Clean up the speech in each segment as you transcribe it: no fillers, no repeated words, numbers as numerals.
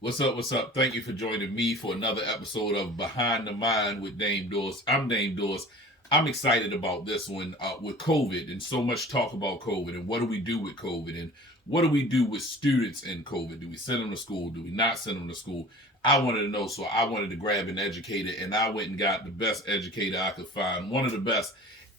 What's up? What's up? Thank you for joining me for another episode of Behind the Mind with Dame Doris. I'm Dame Doris. I'm excited about this one with COVID and so much talk about COVID and what do we do with COVID and what do we do with students in COVID? Do we send them to school? Do we not send them to school? I wanted to know, so I wanted to grab an educator and I went and got the best educator I could find. One of the best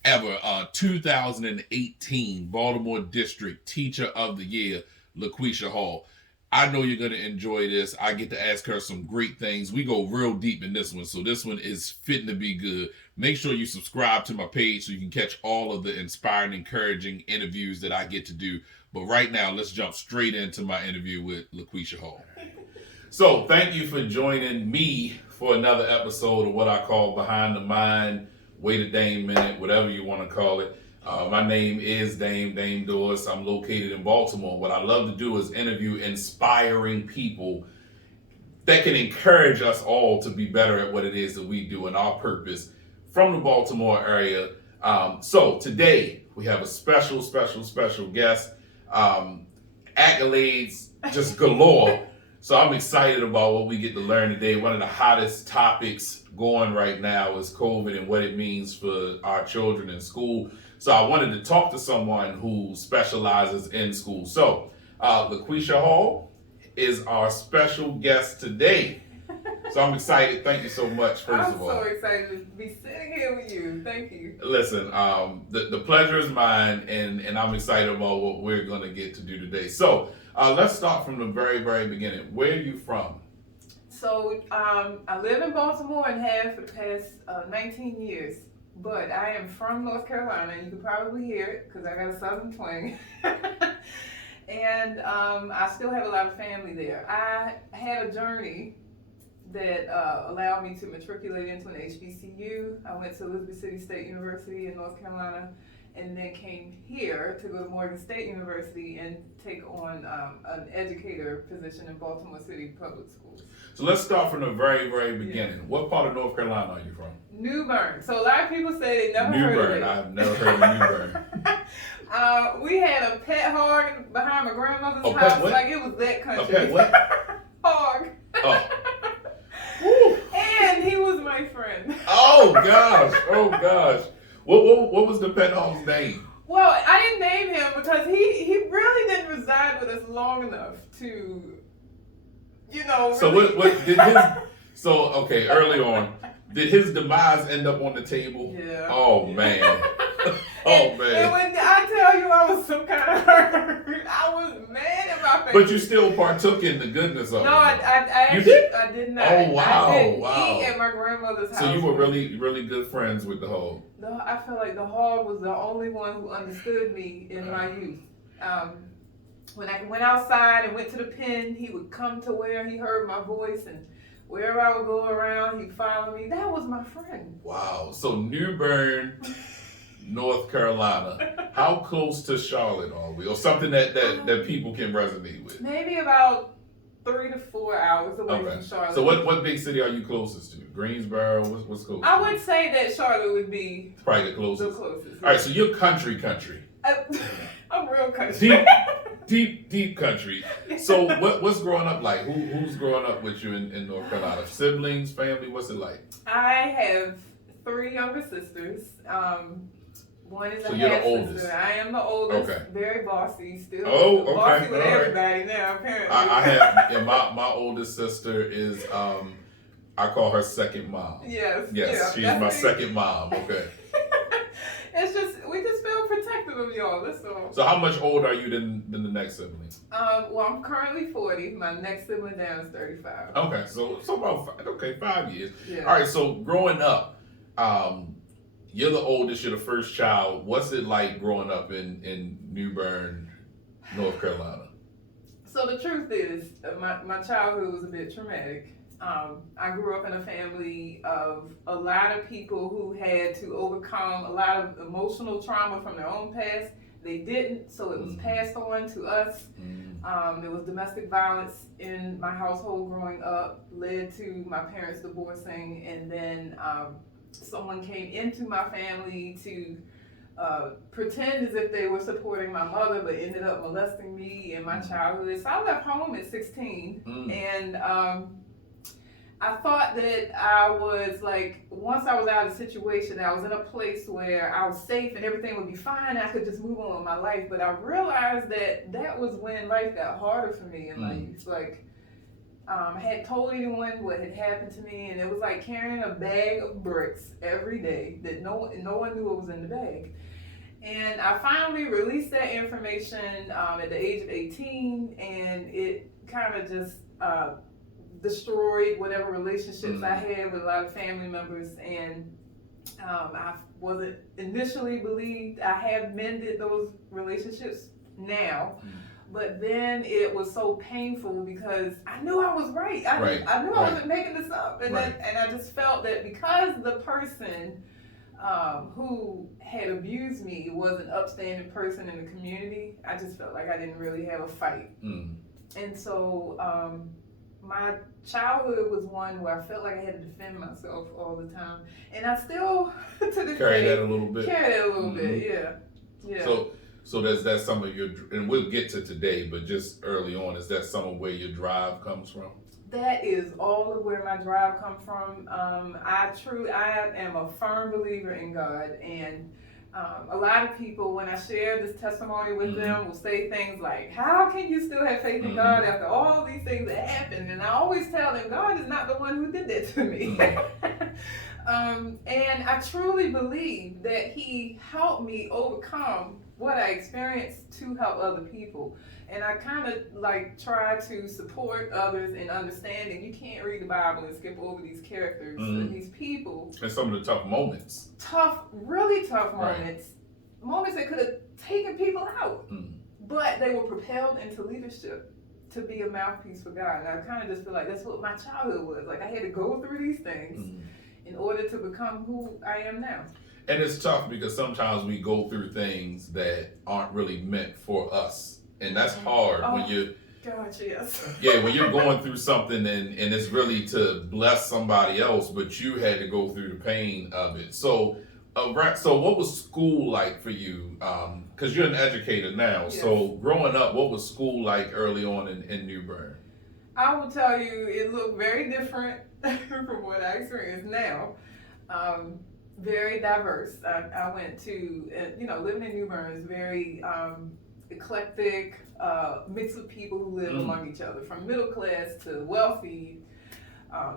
ever, 2018 Baltimore District Teacher of the Year, LaQuisha Hall. I know you're going to enjoy this. I get to ask her some great things. We go real deep in this one, so this one is fitting to be good. Make sure you subscribe to my page so you can catch all of the inspiring, encouraging interviews that I get to do. But right now, let's jump straight into my interview with LaQuisha Hall. So, thank you for joining me for another episode of what I call Behind the Mind, Wait a Dame Minute, whatever you want to call it. My name is Dame Doris. I'm located in Baltimore. What I love to do is interview inspiring people that can encourage us all to be better at what it is that we do and our purpose from the Baltimore area. So today we have a special guest. Accolades just galore. So I'm excited about what we get to learn today. One of the hottest topics going right now is COVID and what it means for our children in school. So I wanted to talk to someone who specializes in school. So LaQuisha Hall is our special guest today. So I'm excited. Thank you so much, first of all. I'm so excited to be sitting here with you. Thank you. Listen, the pleasure is mine, and I'm excited about what we're going to get to do today. So let's start from the very beginning. Where are you from? So I live in Baltimore and have for the past 19 years. But I am from North Carolina, and you can probably hear it because I got a southern twang. And I still have a lot of family there. I had a journey that allowed me to matriculate into an HBCU. I went to Elizabeth City State University in North Carolina, and then came here to go to Morgan State University and take on an educator position in Baltimore City Public Schools. So let's start from the very beginning. Yeah. What part of North Carolina are you from? New Bern. So a lot of people say they never heard of it. I've never heard of New Bern. We had a pet hog behind my grandmother's house. What? Like it was that country. A pet what? Hog. Oh. And he was my friend. Oh gosh. What was the pet hog's name? Well, I didn't name him because he really didn't reside with us long enough to, So really... what did his? So okay, early on, did his demise end up on the table? Yeah. Oh man. And when I tell you I was some kind of hurt, I was mad at my face. But you still partook in the goodness of it. No, I actually, you did? I did not. Oh wow, I didn't wow. eat at my grandmother's house. So you were really good friends with the hog. No, I feel like the hog was the only one who understood me in my youth. When I went outside and went to the pen, he would come to where he heard my voice, and wherever I would go around, he'd follow me. That was my friend. Wow. So New Bern, North Carolina. How close to Charlotte are we? Or something that people can resonate with? Maybe about 3 to 4 hours away from Charlotte. So what big city are you closest to? Greensboro? What's closest? I would say that Charlotte would be probably the closest. The closest. All right, so you're country. I'm real country. Deep country. So what's growing up like? Who's growing up with you in North Carolina? Siblings, family, what's it like? I have 3 younger sisters. One is so a you're half the oldest. sister. I am the oldest. Okay. Very bossy still. Oh, okay. Bossy with all everybody now, apparently. I have, and my oldest sister is, I call her second mom. Yes. Yes, she's my second mom. Okay. It's just, we just feel protective of y'all, that's all. So how much older are you than the next sibling? Well, I'm currently 40. My next sibling down is 35. Okay, so about 5 years. Yeah. All right, so growing up, you're the oldest, you're the first child. What's it like growing up in New Bern, North Carolina? So the truth is, my childhood was a bit traumatic. I grew up in a family of a lot of people who had to overcome a lot of emotional trauma from their own past. They didn't, so it was passed on to us. There was domestic violence in my household growing up, led to my parents divorcing, and then someone came into my family to pretend as if they were supporting my mother, but ended up molesting me in my childhood. So I left home at 16, and I thought that I was like, once I was out of the situation, I was in a place where I was safe and everything would be fine. I could just move on with my life. But I realized that that was when life got harder for me in life. Like, I had told anyone what had happened to me, and it was like carrying a bag of bricks every day that no one knew what was in the bag. And I finally released that information at the age of 18, and it kind of just destroyed whatever relationships I had with a lot of family members. And I wasn't initially believed. I have mended those relationships now. But then it was so painful because I knew I was right. I knew I wasn't making this up. And and I just felt that because the person who had abused me was an upstanding person in the community, I just felt like I didn't really have a fight. And so my childhood was one where I felt like I had to defend myself all the time. And I still, to this carry day, that a little bit. Yeah. So that's some of your, and we'll get to today, but just early on, is that some of where your drive comes from? That is all of where my drive comes from. I am a firm believer in God, and a lot of people, when I share this testimony with them, will say things like, how can you still have faith in God after all these things that happened? And I always tell them, God is not the one who did that to me. And I truly believe that He helped me overcome what I experienced to help other people. And I kind of like try to support others in understanding you can't read the Bible and skip over these characters and these people. And some of the tough moments. Really tough moments. Moments that could have taken people out. But they were propelled into leadership to be a mouthpiece for God. And I kind of just feel like that's what my childhood was. Like I had to go through these things in order to become who I am now. And it's tough because sometimes we go through things that aren't really meant for us. And that's hard when you're... Gotcha, yes. Yeah, when you're going through something and it's really to bless somebody else, but you had to go through the pain of it. So what was school like for you? Because you're an educator now. Yes. So growing up, what was school like early on in New Bern? I will tell you, it looked very different from what I experience now. Very diverse. I went to, living in New Bern is very eclectic, mix of people who live among each other, from middle class to wealthy.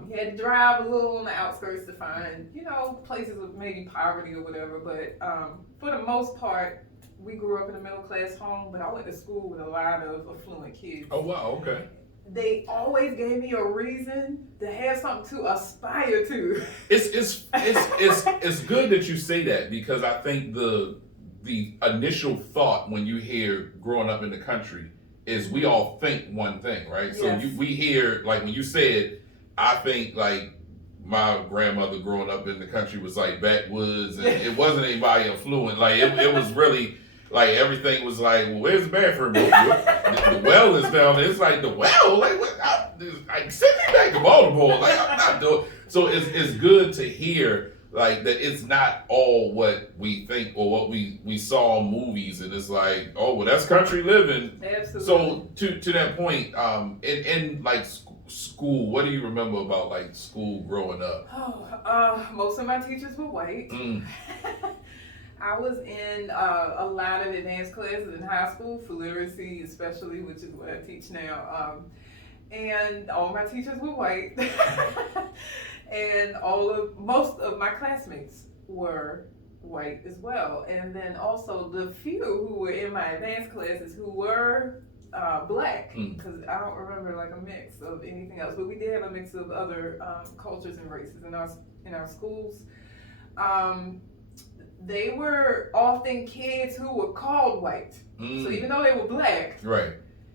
You had to drive a little on the outskirts to find, places of maybe poverty or whatever. But for the most part, we grew up in a middle class home, but I went to school with a lot of affluent kids. Oh, wow, okay. They always gave me a reason to have something to aspire to. It's good that you say that, because I think the initial thought when you hear growing up in the country is we all think one thing, right? Yes. So we hear, like when you said, I think like my grandmother growing up in the country was like backwoods, and it wasn't anybody affluent. Like it was really like everything was like, well, where's the bathroom? The well is down there. It's like the well, like what? Send me back to Baltimore. Like I'm not doing. So it's good to hear like that. It's not all what we think or what we saw in movies, and it's like, oh, well, that's country living. Absolutely. So to that point, in like school, what do you remember about like school growing up? Most of my teachers were white. I was in a lot of advanced classes in high school for literacy, especially, which is what I teach now. And all my teachers were white, and most of my classmates were white as well. And then also the few who were in my advanced classes who were black, because I don't remember like a mix of anything else, but we did have a mix of other cultures and races in our schools. They were often kids who were called white. So even though they were black, right?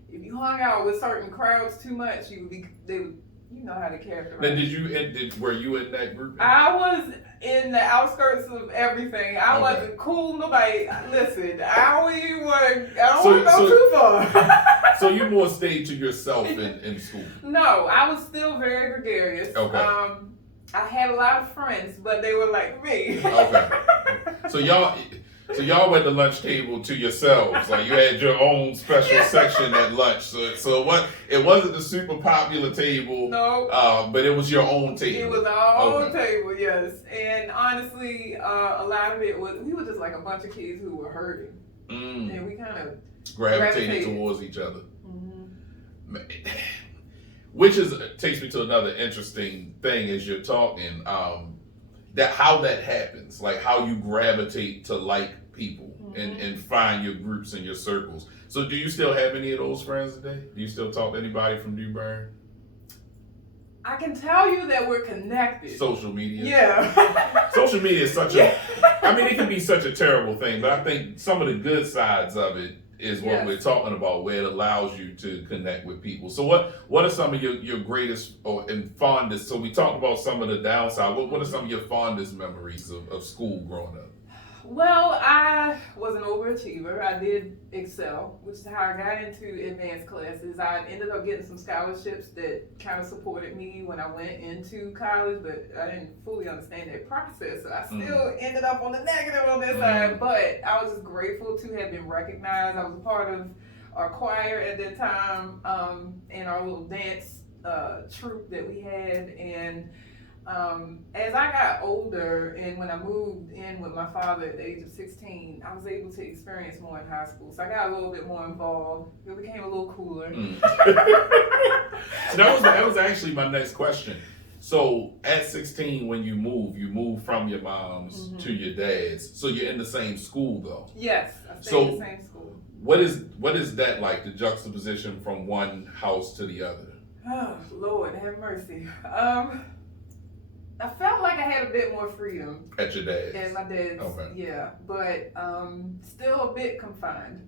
If you hung out with certain crowds too much, they would, you know how to characterize. Now, were you in that group? I was in the outskirts of everything. I wasn't cool. Nobody, listen, I don't want to go too far. So you more stayed to yourself in school? No, I was still very gregarious. Okay. I had a lot of friends, but they were like me. Okay. So So y'all went to lunch table to yourselves, like you had your own special section at lunch. So what? It wasn't the super popular table, No, but it was your own table. it was our own table, yes. And honestly, a lot of it was we were just like a bunch of kids who were hurting, and we kind of gravitated towards each other. Which takes me to another interesting thing as you're talking. That how that happens, like how you gravitate to like people and find your groups and your circles. So do you still have any of those friends today? Do you still talk to anybody from New Bern? I can tell you that we're connected. Social media? Yeah. Social media is such a, I mean, it can be such a terrible thing, but I think some of the good sides of it is what we're talking about, where it allows you to connect with people. So what are some of your greatest and fondest, so we talked about some of the downside, what are some of your fondest memories of school growing up? Well, I was an overachiever. I did excel, which is how I got into advanced classes. I ended up getting some scholarships that kind of supported me when I went into college, but I didn't fully understand that process. So I still ended up on the negative on this side, but I was just grateful to have been recognized. I was a part of our choir at that time, and our little dance troupe that we had, and as I got older and when I moved in with my father at the age of 16, I was able to experience more in high school. So I got a little bit more involved. It became a little cooler. So that was actually my next question. So at 16, when you move from your mom's to your dad's. So you're in the same school though? Yes, I stayed in the same school. What is that like, the juxtaposition from one house to the other? Oh, Lord, have mercy. I felt like I had a bit more freedom at your dad's. At my dad's, yeah, but still a bit confined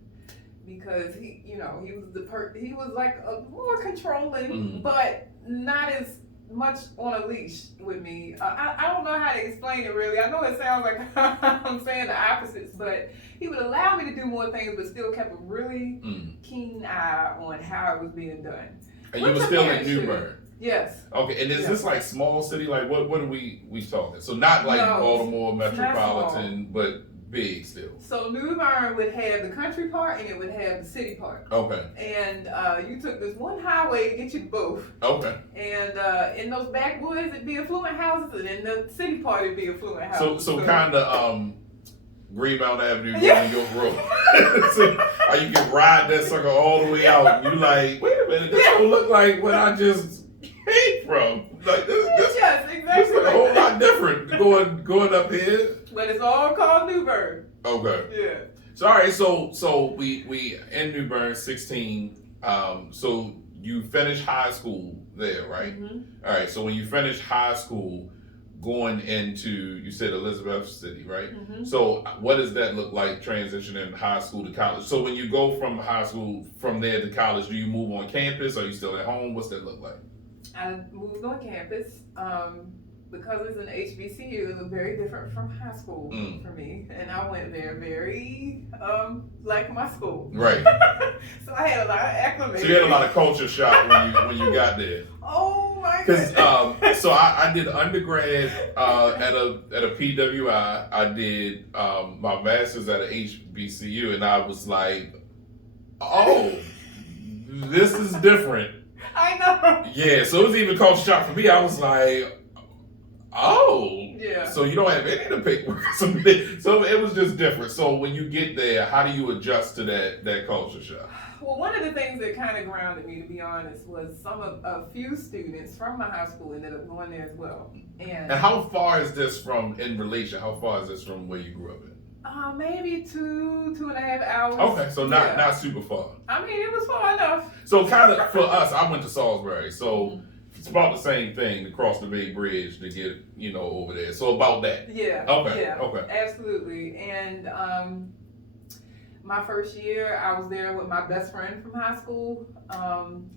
because he was like a more controlling, but not as much on a leash with me. I don't know how to explain it really. I know it sounds like I'm saying the opposites, but he would allow me to do more things, but still kept a really keen eye on how it was being done. And you were still in New Bern? Yes. Okay, and is this like small city? Like what are we talking? So not like Baltimore metropolitan, but big still. So New Bern would have the country part and it would have the city part. Okay. And you took this one highway to get you to both. Okay. And in those backwoods it'd be affluent houses, and in the city part it'd be affluent houses. So kind of Greenbound Avenue, New York Road. So, you can ride that sucker all the way out, and you like, wait a minute, this don't look like what I just came from. Like this yes, exactly. This is a whole lot different going up here. But it's all called New Bern. Okay. Yeah. So all right, so we in New Bern, 16. So you finished high school there, right? All right. So when you finished high school, going into, you said Elizabeth City, right? So what does that look like, transitioning high school to college? So when you go from high school, from there to college, do you move on campus? Are you still at home? What's that look like? I moved on campus. Because it's an HBCU, it was very different from high school for me. And I went there very like my school. Right. So I had a lot of acclimated. So you had a lot of culture shock when you got there. Oh my goodness. So I did undergrad at a PWI. I did my master's at an HBCU, and I was like, oh, this is different. I know. Yeah, so it was even culture shock for me. I was like, oh, yeah. So you don't have any of the paperwork. So it was just different. So when you get there, how do you adjust to that culture shock? Well, one of the things that kind of grounded me, to be honest, was a few students from my high school ended up going there as well. And how far is this from, in relation, how far is this from where you grew up in? Maybe 2.5 hours. Okay, so not super far. I mean, it was far enough. So kind of for us, I went to Salisbury, so it's about the same thing to cross the Bay Bridge to get, over there. So about that. Yeah. Okay. Yeah, okay. Absolutely. And my first year, I was there with my best friend from high school,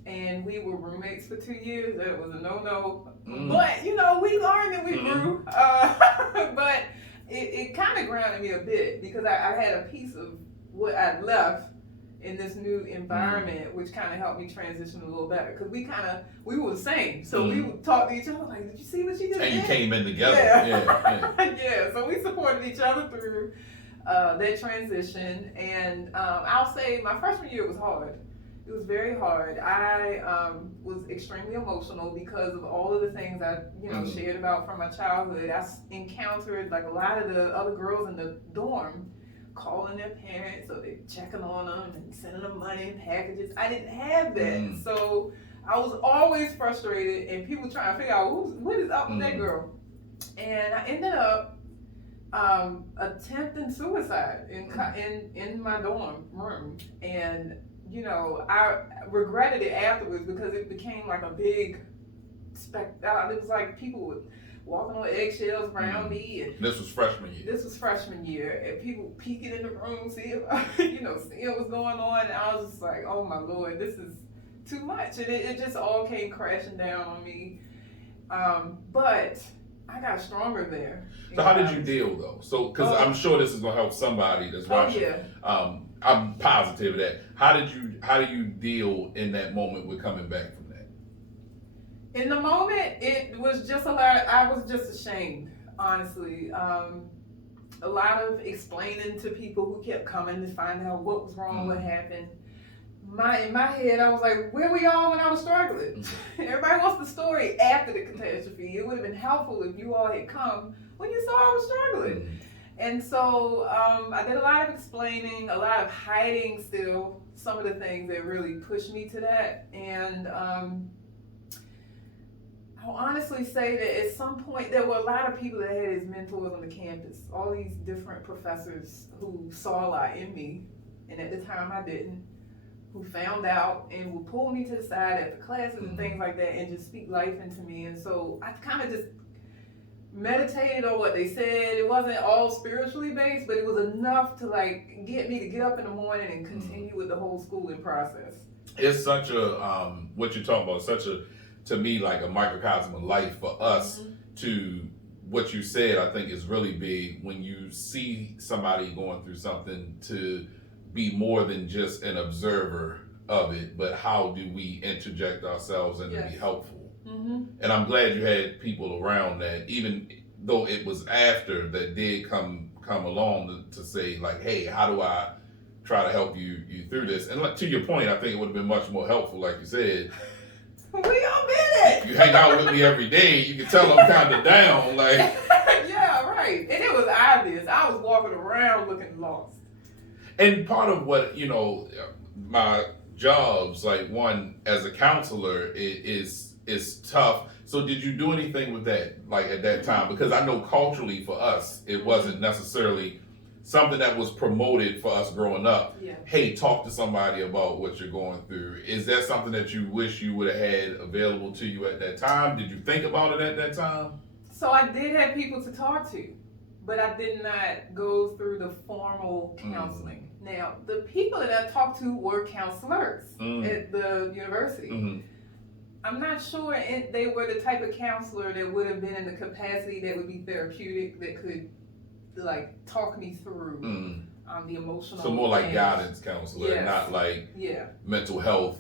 and we were roommates for 2 years. That was a no-no. But, we learned and we grew. But it kind of grounded me a bit because I had a piece of what I'd left in this new environment, which kind of helped me transition a little better. Because we were the same. So we would talk to each other like, did you see what she just did? And you came in together. Yeah. Yeah, so we supported each other through that transition. And I'll say my freshman year was hard. It was very hard. I was extremely emotional because of all of the things I, shared about from my childhood. I encountered like a lot of the other girls in the dorm calling their parents, so they checking on them and sending them money and packages. I didn't have that, so I was always frustrated, and people trying to figure out what is up with that girl. And I ended up attempting suicide in my dorm room, and I regretted it afterwards because it became like a big spectacle. It was like people would walking on eggshells around me. And this was freshman year. This was freshman year, and people peeking in the room, seeing what's going on. And I was just like, oh my Lord, this is too much. And it just all came crashing down on me. But I got stronger there. So how did you deal though? So, because I'm sure this is gonna help somebody that's watching. Yeah. I'm positive of that. How do you deal in that moment with coming back from that? In the moment, it was just a lot. I was just ashamed, honestly. A lot of explaining to people who kept coming to find out what was wrong, what happened. In my head, I was like, where were y'all when I was struggling? Everybody wants the story after the catastrophe. It would have been helpful if you all had come when you saw I was struggling. And so I did a lot of explaining, a lot of hiding still, some of the things that really pushed me to that. And I'll honestly say that at some point there were a lot of people that had as mentors on the campus, all these different professors who saw a lot in me, and at the time I didn't, who found out and would pull me to the side after classes and things like that and just speak life into me. And so I kind of just meditated on what they said. It wasn't all spiritually based, but it was enough to like get me to get up in the morning and continue with the whole schooling process. It's such a what you're talking about, such a, to me, like a microcosm of life for us. To what you said, I think is really big when you see somebody going through something, to be more than just an observer of it, but how do we interject ourselves and to be helpful. And I'm glad you had people around that, even though it was after, that did come along to say like, hey, how do I try to help you through this? And like, to your point, I think it would have been much more helpful, like you said. We all been it. You hang out with me every day, you can tell I'm kind of down, like. Yeah, right. And it was obvious. I was walking around looking lost. And part of what, my jobs, like one as a counselor, is tough. So did you do anything with that, like at that time? Because I know culturally for us, it wasn't necessarily something that was promoted for us growing up. Yeah. Hey, talk to somebody about what you're going through. Is that something that you wish you would have had available to you at that time? Did you think about it at that time? So I did have people to talk to, but I did not go through the formal counseling. Now, the people that I talked to were counselors at the university. I'm not sure they were the type of counselor that would have been in the capacity that would be therapeutic, that could like talk me through the emotional. So more like guidance counselor, not like Yeah. mental health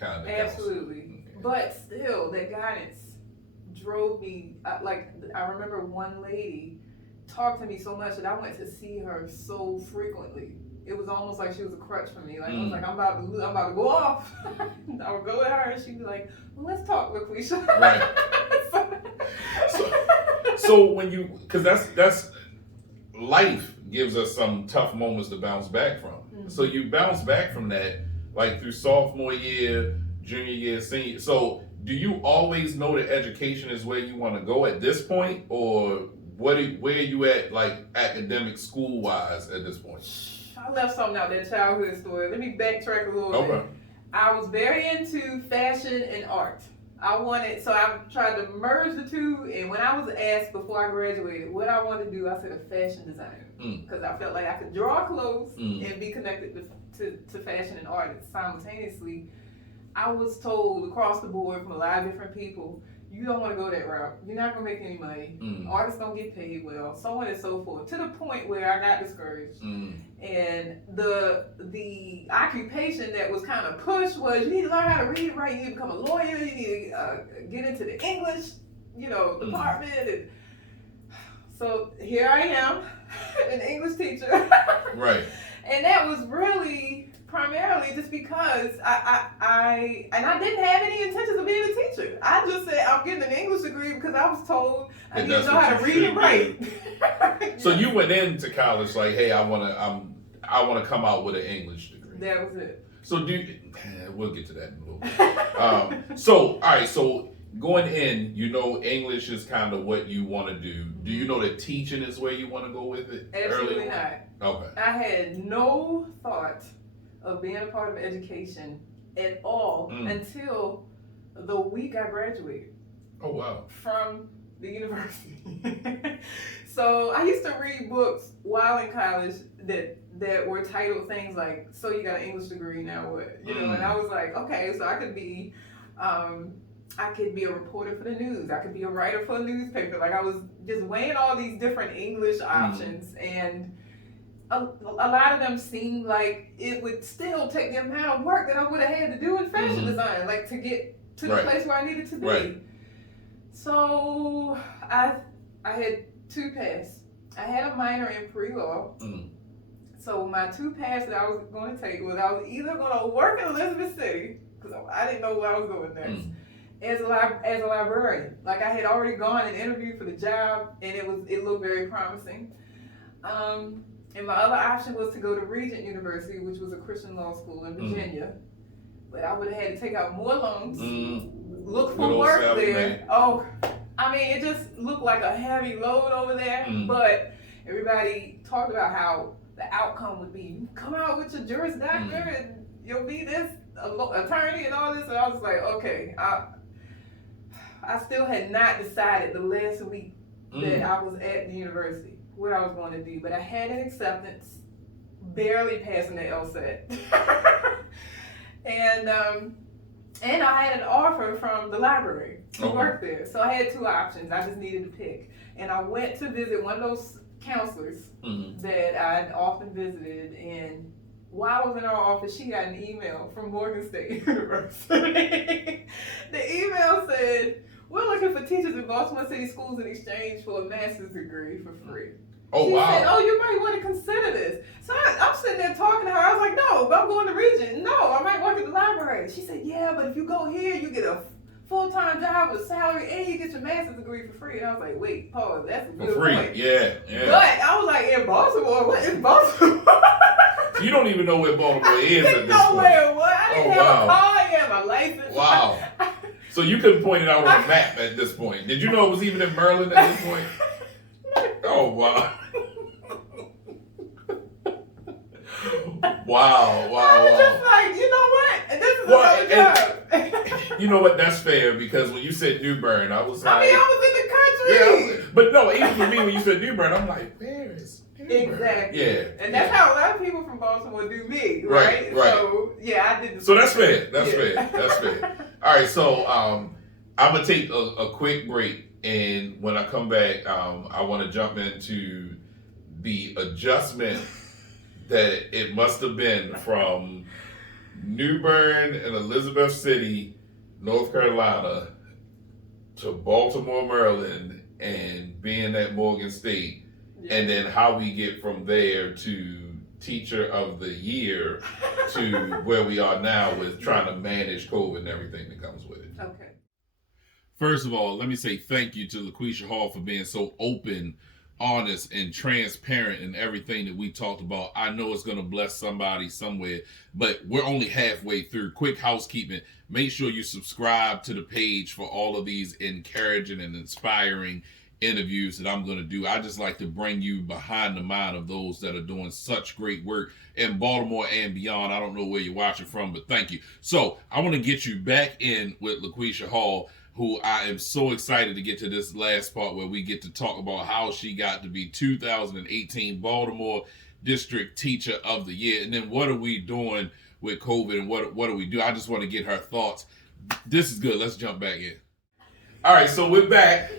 kind of Absolutely. counselor. But still, that guidance drove me. I remember one lady talked to me so much that I went to see her so frequently. It was almost like she was a crutch for me. Like I was like, I'm about to go off. I would go with her, and she'd be like, "Well, let's talk, LaQuisha." Right. So when you, because that's life gives us some tough moments to bounce back from. So you bounce back from that, like through sophomore year, junior year, senior. So do you always know that education is where you want to go at this point, or where are you at, like academic school wise at this point? I left something out, that childhood story. Let me backtrack a little bit. I was very into fashion and art. So I tried to merge the two, and when I was asked before I graduated what I wanted to do, I said a fashion designer. Because I felt like I could draw clothes and be connected to fashion and art simultaneously. I was told across the board from a lot of different people, you don't want to go that route. You're not going to make any money. Artists don't get paid well, so on and so forth. To the point where I got discouraged. And the occupation that was kind of pushed was, you need to learn how to read and write. You need to become a lawyer. You need to get into the English, department. And So here I am, an English teacher. Right. And that was really primarily just because I didn't have any intentions of being a teacher. I just said I'm getting an English degree because I was told I And need to that's know what how you to read should and write. So you went into college like, hey, I wanna come out with an English degree. That was it. So we'll get to that in a little bit. So all right, so going in, you know English is kind of what you want to do. Do you know that teaching is where you want to go with it? Absolutely not. Okay. I had no thought of being a part of education at all until the week I graduated. Oh, wow. From the university. So I used to read books while in college that were titled things like, so you got an English degree, now what? You know, and I was like, okay, so I could be a reporter for the news. I could be a writer for a newspaper. Like I was just weighing all these different English options, and a lot of them seemed like it would still take the amount of work that I would have had to do in fashion design, like to get to the place where I needed to be. Right. So I had two paths. I had a minor in pre-law. So my two paths that I was going to take was I was either going to work in Elizabeth City, because I didn't know where I was going next, as a librarian. Like I had already gone and interviewed for the job, and it looked very promising. And my other option was to go to Regent University, which was a Christian law school in Virginia. But I would have had to take out more loans, look for work there. Oh, I mean, it just looked like a heavy load over there. But everybody talked about how the outcome would be, you come out with your Juris Doctor and you'll be this attorney and all this. And I was like, okay, I still had not decided the last week that I was at the university what I was going to do, but I had an acceptance, barely passing the LSAT. And I had an offer from the library to work there. So I had two options. I just needed to pick. And I went to visit one of those counselors that I'd often visited. And while I was in her office, she got an email from Morgan State University. The email said, we're looking for teachers in Baltimore City schools in exchange for a master's degree for free. Oh, she wow. said, oh, you might want to consider this. So I'm sitting there talking to her. I was like, no, but I'm going to Regent. No, I might work at the library. She said, yeah, but if you go here, you get a full-time job with a salary and you get your master's degree for free. And I was like, wait, pause. That's a good point. Yeah. But I was like, in Baltimore? What is Baltimore? You don't even know where Baltimore is at this point. I didn't know where it was. I didn't have a car. I didn't have my license. Wow. So you couldn't point it out on a map at this point. Did you know it was even in Maryland at this point? Oh, wow. Wow. I was just like, you know what? This is another job. You know what? That's fair, because when you said New Bern, I was like... I mean, I was in the country. Yeah, but no, even for me, when you said New Bern, I'm like, where is New Bern? Exactly. Yeah. And that's how a lot of people from Baltimore do me, right? Right. So, yeah, I did the So that's fair. That's fair. All right, so I'm going to take a quick break, and when I come back, I want to jump into the adjustment that it must have been from New Bern and Elizabeth City, North Carolina, to Baltimore, Maryland, and being at Morgan State, and then how we get from there to Teacher of the Year to where we are now with trying to manage COVID and everything that comes with it. Okay. First of all, let me say thank you to LaQuisha Hall for being so open, honest, and transparent in everything that we talked about. I know it's going to bless somebody somewhere, but we're only halfway through. Quick housekeeping. Make sure you subscribe to the page for all of these encouraging and inspiring interviews that I'm going to do. I just like to bring you behind the mind of those that are doing such great work in Baltimore and beyond. I don't know where you're watching from, but thank you. So I want to get you back in with LaQuisha Hall, who I am so excited to get to this last part where we get to talk about how she got to be 2018 Baltimore District Teacher of the Year. And then what are we doing with COVID and what do we do? I just want to get her thoughts. This is good. Let's jump back in. All right, so we're back.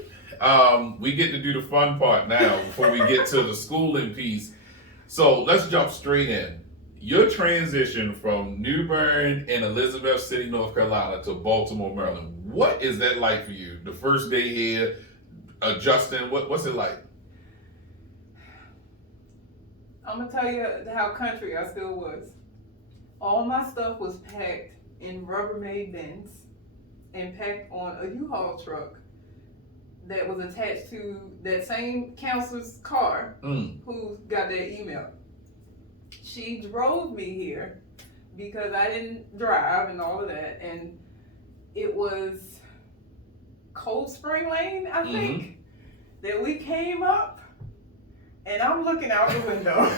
We get to do the fun part now before we get to the schooling piece. So let's jump straight in. Your transition from New Bern and Elizabeth City, North Carolina to Baltimore, Maryland. What is that like for you? The first day here, adjusting, what's it like? I'm gonna tell you how country I still was. All my stuff was packed in Rubbermaid bins and packed on a U-Haul truck that was attached to that same counselor's car who got that email. She drove me here because I didn't drive and all of that, and it was Cold Spring Lane, I think, that we came up, and I'm looking out the window.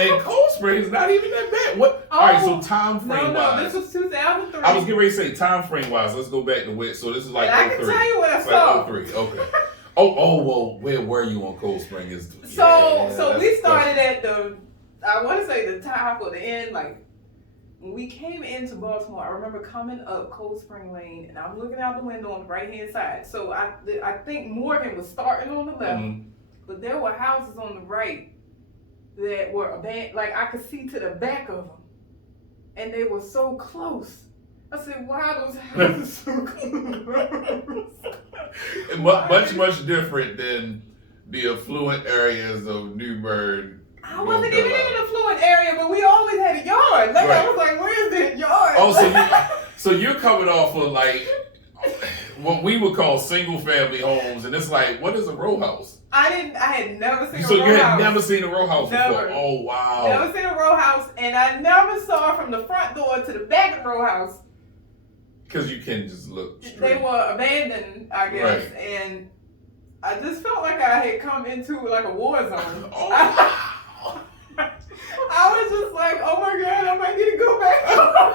And Cold Spring is not even that bad. What? All right, so time frame wise. This was 2003. I was getting ready to say time frame wise. Let's go back to when. So this is like and 03. I can tell you what I saw. Like 03. Okay. Well, where were you on Cold Spring? So we started at I want to say the top or the end. Like when we came into Baltimore, I remember coming up Cold Spring Lane, and I'm looking out the window on the right hand side. So I think Morgan was starting on the left, but there were houses on the right that were abandoned. Like I could see to the back of them, and they were so close. I said, "Why are those houses so close?" Much different than the affluent areas of New Bern. I wasn't even in an affluent area, but we always had a yard. Like I was like, "Where's that yard?" Oh, so you're coming off of like what we would call single family homes, and it's like, what is a row house? I had never seen a row house. So you had never seen a row house before? Oh, wow. Never seen a row house, and I never saw from the front door to the back of the row house. Because you can just look straight. They were abandoned, I guess, right. And I just felt like I had come into like a war zone. Oh. I was just like, oh my God, I might need to go back home.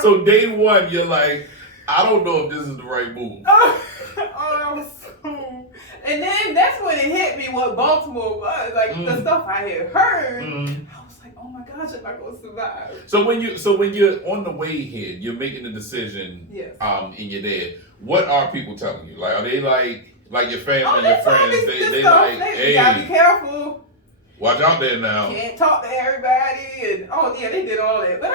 So day one, you're like, I don't know if this is the right move. Oh, that was so... And then that's when it hit me what Baltimore was. Like the stuff I had heard. I was like, oh my gosh, am I going to survive? So when you're on the way here, you're making the decision in your dad. What are people telling you? Like, are they like your family and your friends? They like, hey, you gotta be careful. Watch out there now. Can't talk to everybody. And they did all that. But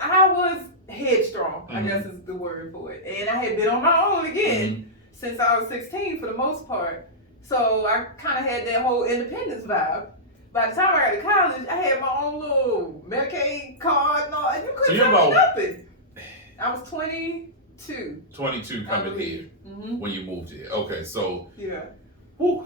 I was headstrong, I guess is the word for it. And I had been on my own again since I was 16 for the most part. So I kind of had that whole independence vibe. By the time I got to college, I had my own little Medicaid card and all. And you couldn't tell me nothing. I was 22. 22 coming here when you moved here. Okay, so yeah.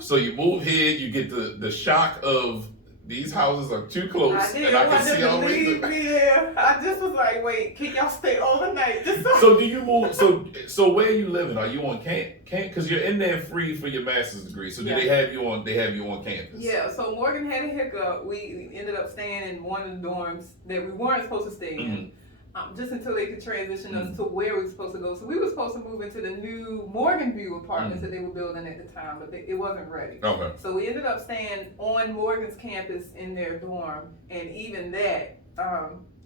So you move here, you get the shock of these houses are too close. I didn't want them to leave me there. I just was like, wait, can y'all stay overnight? So do you move? So where are you living? Are you on camp? Because you're in there free for your master's degree. So do they have you on? They have you on campus? Yeah. So Morgan had a hiccup. We ended up staying in one of the dorms that we weren't supposed to stay in. Just until they could transition us to where we were supposed to go. So we were supposed to move into the new Morgan View apartments that they were building at the time, but it wasn't ready. Okay. So we ended up staying on Morgan's campus in their dorm, and even that,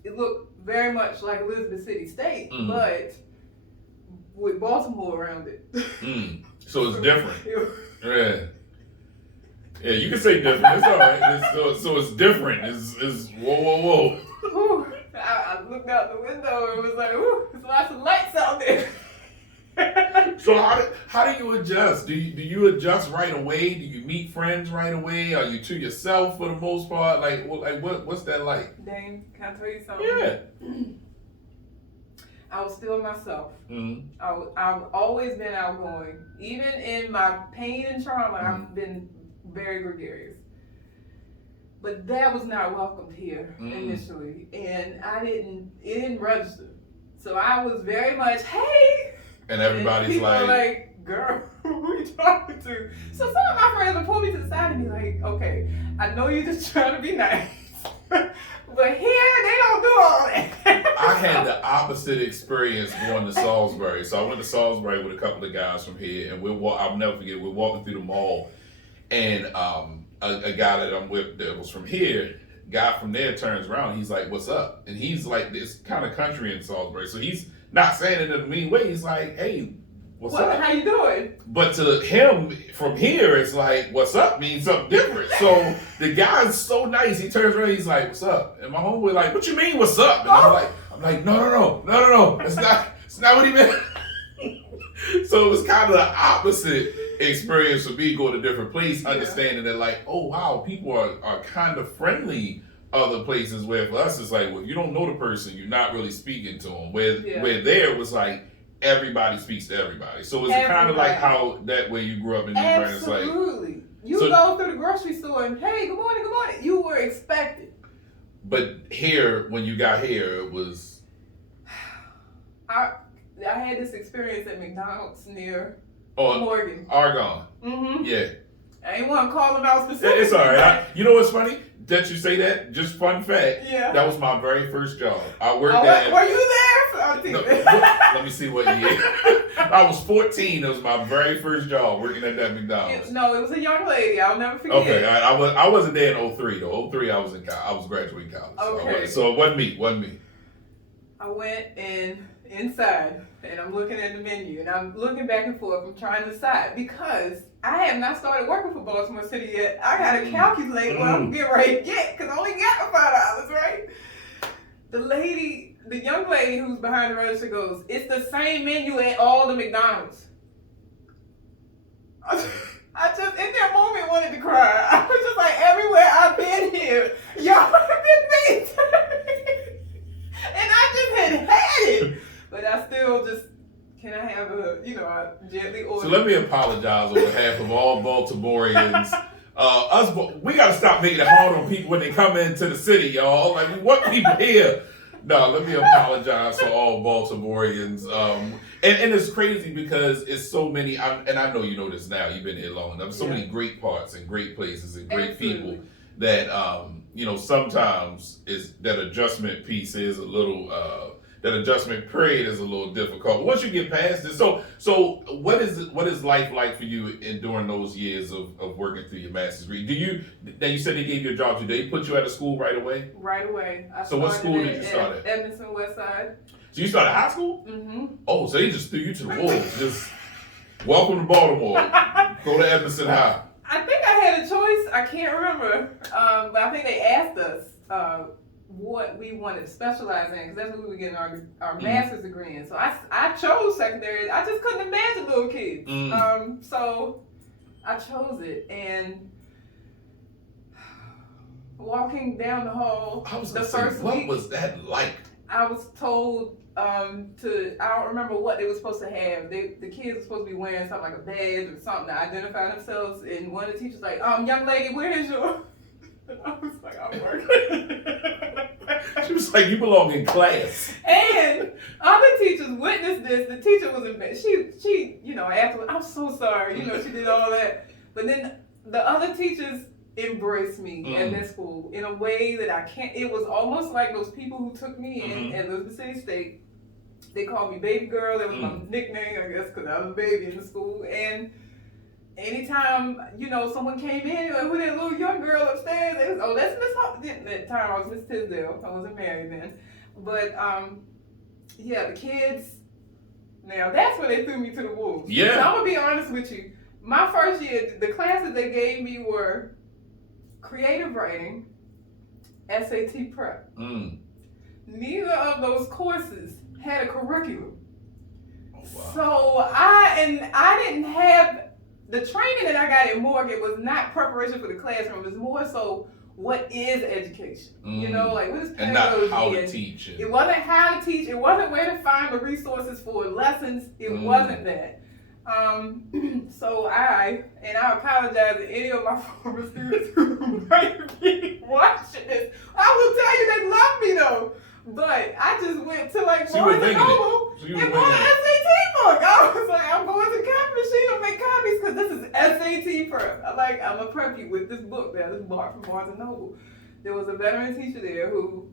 it looked very much like Elizabeth City State, but with Baltimore around it. So it's different. Yeah, you can say different. It's all right. So it's different. It's whoa. I looked out the window and was like, ooh, there's lots of lights out there. So how do you adjust? Do you adjust right away? Do you meet friends right away? Are you to yourself for the most part? What's that like? Dane, can I tell you something? Yeah. I was still myself. I've always been outgoing. Even in my pain and trauma, I've been very gregarious. But that was not welcomed here initially, and it didn't register. So I was very much, hey! And everybody's and people are like, girl, who are you talking to? So some of my friends would pull me to the side and be like, okay, I know you're just trying to be nice, but here they don't do all that. I had the opposite experience going to Salisbury. So I went to Salisbury with a couple of guys from here, and I'll never forget, we're walking through the mall, and a guy that I'm with that was from here, guy from there turns around, he's like, what's up? And he's like, it's kind of country in Salisbury, so he's not saying it in a mean way. He's like, hey, what's up? How you doing? But to him, from here, it's like, what's up means something different. So the guy's so nice, he turns around, he's like, what's up? And my homeboy like, what you mean, what's up? And I'm like, no, it's not what he meant. So it was kind of the opposite experience for me going to different places, understanding that like, oh wow, people are kind of friendly other places, where for us it's like, well, you don't know the person, you're not really speaking to them. Where there was like everybody speaks to everybody. So it's kind of like how that way you grew up in New Bern. It's like, absolutely. You go through the grocery store and hey, good morning, good morning. You were expected. But here, when you got here, it was. I had this experience at McDonald's near Morgan. Argonne. Mm-hmm. Yeah. I ain't want to call them out specifically. It's all right. You know what's funny? That you say that? Just fun fact. Yeah. That was my very first job. I worked at. Were you there? Let me see what year. I was 14. It was my very first job working at that McDonald's. No, it was a young lady. I'll never forget. Okay, I wasn't there in 03 though. 03 I was in college. I was graduating college. Okay. So it wasn't me. I went inside and I'm looking at the menu and I'm looking back and forth. I'm trying to decide because I have not started working for Baltimore City yet. I gotta calculate what I'm getting ready to get because I only got $5, right? The young lady who's behind the register goes, "It's the same menu at all the McDonald's." I just, in that moment, wanted to cry. I was just like, everywhere I've been here, y'all have been mean to me. And I just had it. But I still just, can I have I gently order. So let me apologize on behalf of all Baltimoreans. We got to stop making it hard on people when they come into the city, y'all. Like, we want people here. No, let me apologize for all Baltimoreans. And it's crazy because it's so many, and I know you know this now, you've been here long enough, so many great parts and great places and great people that, sometimes is that adjustment piece is a little, that adjustment period is a little difficult. But once you get past this, so what is life like for you during those years of working through your master's degree? Now you said they gave you a job. Did they put you out of school right away? Right away. So what school did you start at? Edmondson West Side. So you started high school? Mm-hmm. Oh, so they just threw you to the wolves. Just welcome to Baltimore. Go to Edmondson High. I think I had a choice. I can't remember. But I think they asked us what we wanted to specialize in because that's what we were getting our master's degree in. So I chose secondary. I just couldn't imagine little kids. So I chose it. And walking down the hall what was that like? I was told I don't remember what they were supposed to have. The kids were supposed to be wearing something like a badge or something to identify themselves. And one of the teachers was like, young lady, where is your... And I was like, I'm working. She was like, you belong in class. And other teachers witnessed this. The teacher was in bed. She afterwards, I'm so sorry. She did all that. But then the other teachers embraced me at that school in a way that I can't. It was almost like those people who took me in at Elizabeth City State. They called me baby girl. That was my nickname, I guess, because I was a baby in the school. And anytime, someone came in, like, who that little young girl upstairs, they was, that's Miss Hall. At that time, I was Miss Tisdale. I wasn't married then. But, the kids, now that's when they threw me to the wolves. Yeah. And I'm going to be honest with you. My first year, the classes they gave me were creative writing, SAT prep. Neither of those courses had a curriculum. Oh, wow. So I didn't have the training that I got at Morgan was not preparation for the classroom. It was more so what is education. Like what is pedagogy? And not how to teach it. It wasn't how to teach. It wasn't where to find the resources for lessons. It wasn't that. So I apologize to any of my former students who might be watching this. I will tell you they love me though. But I just went to Barnes and Noble and bought an SAT book. I was like, I'm going to the copy machine to make copies because this is SAT prep. I'm gonna prep you with this book that I just bought from Barnes and Noble. There was a veteran teacher there who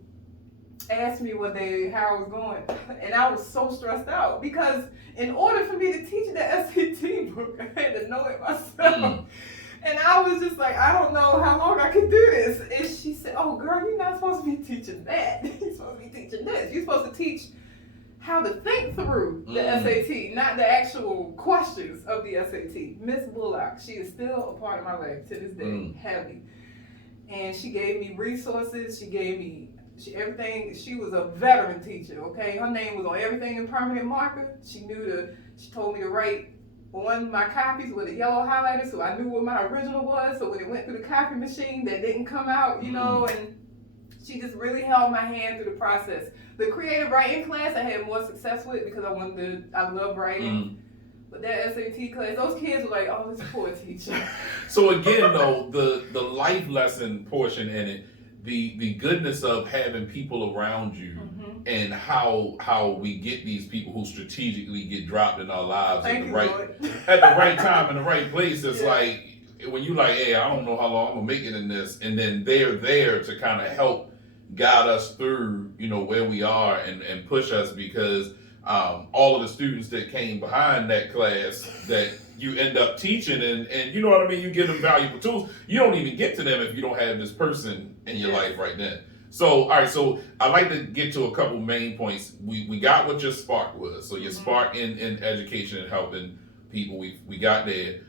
asked me one day how I was going, and I was so stressed out because in order for me to teach that SAT book, I had to know it myself. And I was just like, I don't know how long I can do this. And she said, oh, girl, you're not supposed to be teaching that. You're supposed to be teaching this. You're supposed to teach how to think through the SAT, not the actual questions of the SAT. Miss Bullock, she is still a part of my life to this day, heavy. And she gave me resources. She gave me everything. She was a veteran teacher, okay? Her name was on everything in permanent marker. She told me to write on my copies with a yellow highlighter so I knew what my original was. So when it went through the copy machine, that didn't come out, you know, and she just really held my hand through the process. The creative writing class I had more success with because I love writing. But that SAT class, those kids were like, oh, this poor teacher. So again, though, the life lesson portion in it, the goodness of having people around you, and how we get these people who strategically get dropped in our lives at the right time in the right place. It's like when you like, hey, I don't know how long I'm gonna make it in this, and then they're there to kind of help guide us through, you know, where we are and push us, because all of the students that came behind that class that you end up teaching, and you know what I mean, you give them valuable tools. You don't even get to them if you don't have this person in your life right then. So, all right, so I'd like to get to a couple main points. We got what your spark was. So your spark in education and helping people, we got there.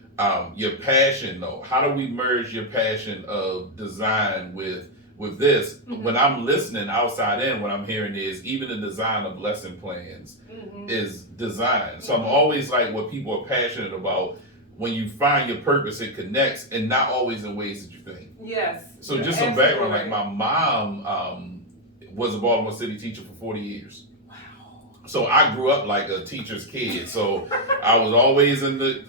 Your passion, though, how do we merge your passion of design with this? When I'm listening outside in, what I'm hearing is even the design of lesson plans is design. So I'm always like, what people are passionate about, when you find your purpose, it connects, and not always in ways that you think. Yes. So just some background, like my mom was a Baltimore City teacher for 40 years. Wow. So I grew up like a teacher's kid. So I was always in there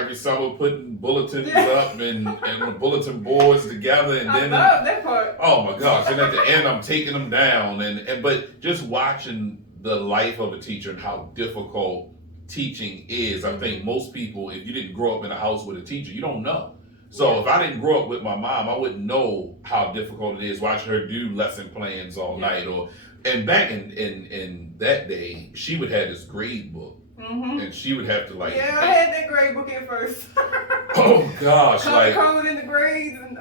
every summer putting bulletins up and the bulletin boards together, and then I love that part. Oh my gosh! And at the end, I'm taking them down, but just watching the life of a teacher and how difficult teaching is. I think most people, if you didn't grow up in a house with a teacher, you don't know. So if I didn't grow up with my mom, I wouldn't know how difficult it is watching her do lesson plans all night. And back in that day, she would have this grade book. And she would have to I had that grade book at first. Oh gosh, code in the grades and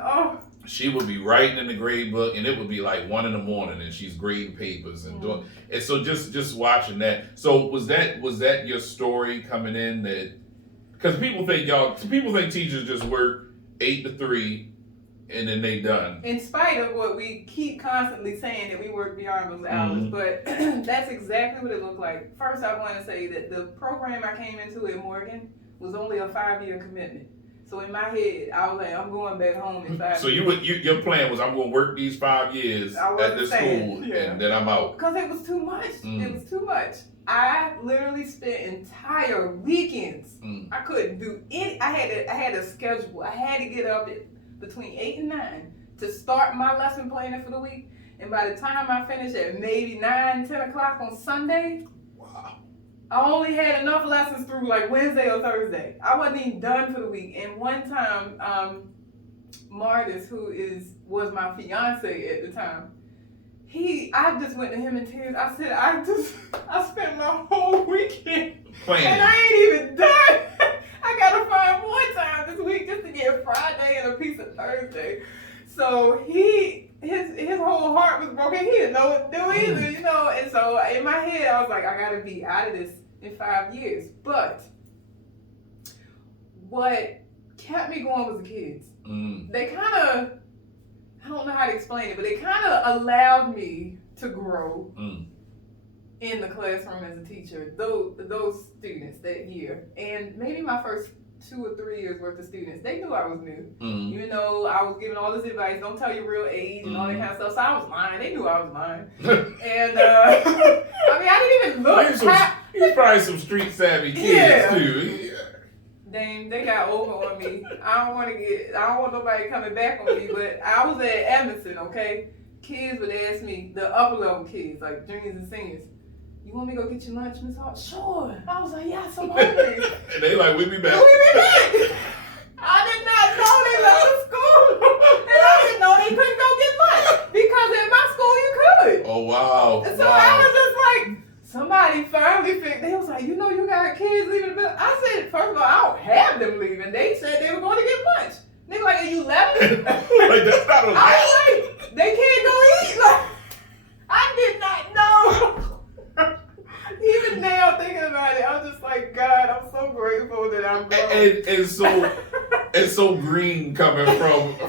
she would be writing in the grade book, and it would be like 1 a.m, and she's grading papers and doing. And so just watching that. So was that your story coming in? That because people think teachers just work 8 to 3. And then they done. In spite of what we keep constantly saying, that we work beyond those hours, but that's exactly what it looked like. First, I want to say that the program I came into at Morgan was only a 5-year commitment. So in my head, I was like, I'm going back home in 5 years. So your plan was, I'm going to work these 5 years at this school, and then I'm out. Because it was too much. It was too much. I literally spent entire weekends. I couldn't do any. I had a schedule. I had to get up at between 8 and 9 to start my lesson planning for the week. And by the time I finished at maybe 9, 10 o'clock on Sunday, I only had enough lessons through like Wednesday or Thursday. I wasn't even done for the week. And one time, Martis, who was my fiance at the time, I just went to him in tears. I said, I spent my whole weekend planning, and I ain't even done. I gotta find more time this week just to get Friday and a piece of Thursday. So his whole heart was broken. He didn't know what to do either, you know. And so in my head, I was like, I gotta be out of this in 5 years. But what kept me going was the kids. They kind of, I don't know how to explain it, but they kind of allowed me to grow in the classroom as a teacher, those students that year. And maybe my first 2 or 3 years worth of students, they knew I was new. You know, I was giving all this advice, don't tell your real age and all that kind of stuff. So I was lying. They knew I was lying. And I mean, I didn't even look. He's probably some street savvy kids too. They got over on me. I don't want nobody coming back on me, but I was at Edmondson, okay? Kids would ask me, the upper level kids, like juniors and seniors, you want me to go get your lunch, Miss Hart? Sure. I was like, yes, I'm hungry. And they like, we'll be back. I did not know they left the school. And I didn't know they couldn't go get lunch. Because in my school, you could. Oh, wow. And so I was just like, somebody finally figured, they was like, you know, you got kids leaving the building. I said, first of all, I don't have them leaving. They said they were going to get lunch. They were like, are you left? Like, that's not a lie. I was like, they can't go eat. Like, I did not know. Even now, thinking about it, I'm just like, God, I'm so grateful that I'm grown. And so green coming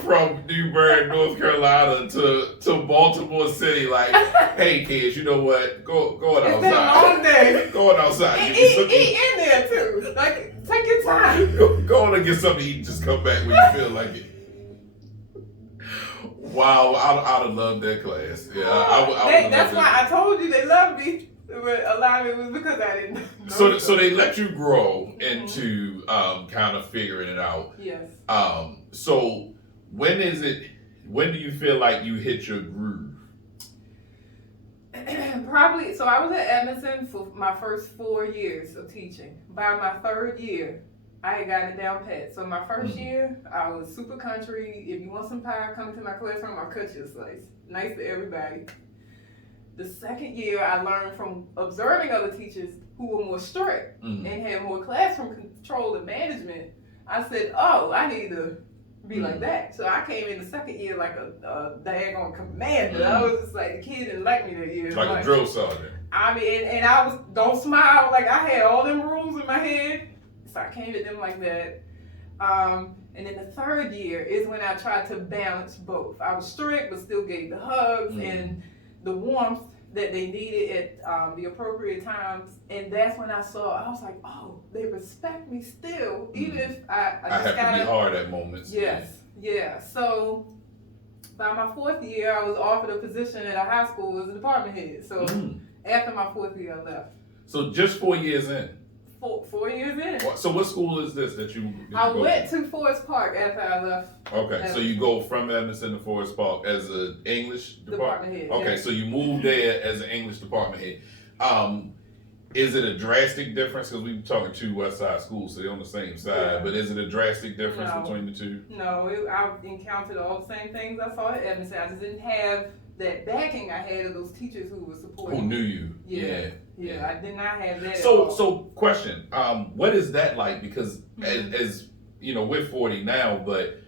from New Bern, North Carolina to Baltimore City. Like, hey kids, you know what? Go outside. It's been a long day. day. Going outside. Eat in there too. Like, take your time. Go on and get something to eat. Just come back when you feel like it. Wow, I'd have loved that class. Yeah, I that's why I told you they loved me. But a lot of it was because I didn't know. So they let you grow into kind of figuring it out. Yes. So when do you feel like you hit your groove? Probably, so I was at Edmondson for my first 4 years of teaching. By my third year, I had got it down pat. So my first year, I was super country. If you want some pie, come to my classroom, I'll cut you a slice. Nice to everybody. The second year, I learned from observing other teachers who were more strict and had more classroom control and management. I said, oh, I need to be like that. So I came in the second year like a daggone commander. I was just like, the kid didn't like me that year. Like a drill sergeant. I mean, and I was, don't smile, like I had all them rules in my head. So I came at them like that. And then the third year is when I tried to balance both. I was strict, but still gave the hugs and the warmth that they needed at the appropriate times. And that's when I was like, oh, they respect me still, even if I just have to be hard at moments. Yes, yeah. So by my fourth year, I was offered a position at a high school as a department head. So after my fourth year, I left. So just 4 years in? 4 years in. So what school is this that you I went to Forest Park after I left. Okay, so you go from Edmondson to Forest Park as an English department head. Okay, so you moved there as an English department head. Is it a drastic difference? Because we've been talking two West Side schools, so they're on the same side. But is it a drastic difference between the two? No, I've encountered all the same things I saw at Edmondson. I just didn't have that backing I had of those teachers who were supporting. Who knew you? Yeah, I did not have that. So question, what is that like? Because as you know, we're 40 now, but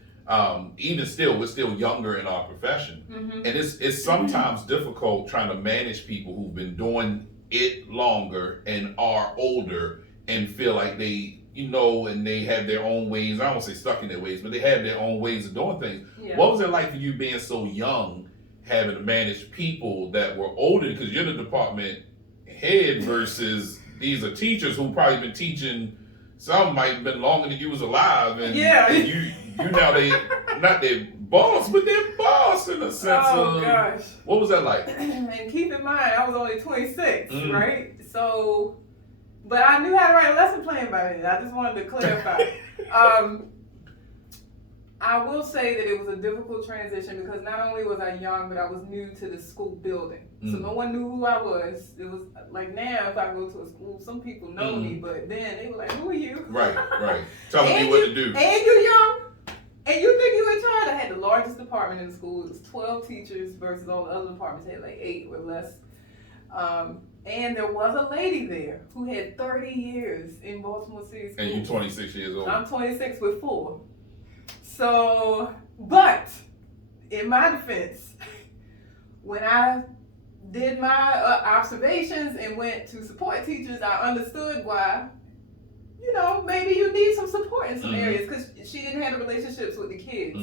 even still, we're still younger in our profession, and it's sometimes difficult trying to manage people who've been doing it longer and are older and feel like they, and they have their own ways. I don't want to say stuck in their ways, but they have their own ways of doing things. Yeah. What was it like for you being so young, having to manage people that were older? Because you're the department head versus these are teachers who probably been teaching. Some might have been longer than you was alive, and you now they not their boss, but their boss in a sense. Oh gosh, what was that like? And keep in mind, I was only 26, right? So, but I knew how to write a lesson plan by then. I just wanted to clarify. I will say that it was a difficult transition because not only was I young, but I was new to the school building. So no one knew who I was. It was like now, if I go to a school, some people know me, but then they were like, who are you? Right. Telling me what to do. And you're young, and you think you're in charge. I had the largest department in the school. It was 12 teachers versus all the other departments had like 8 or less. And there was a lady there who had 30 years in Baltimore City schools. And you're 26 years old. I'm 26 with 4. So, but in my defense, when I did my observations and went to support teachers, I understood why, maybe you need some support in some areas because she didn't have the relationships with the kids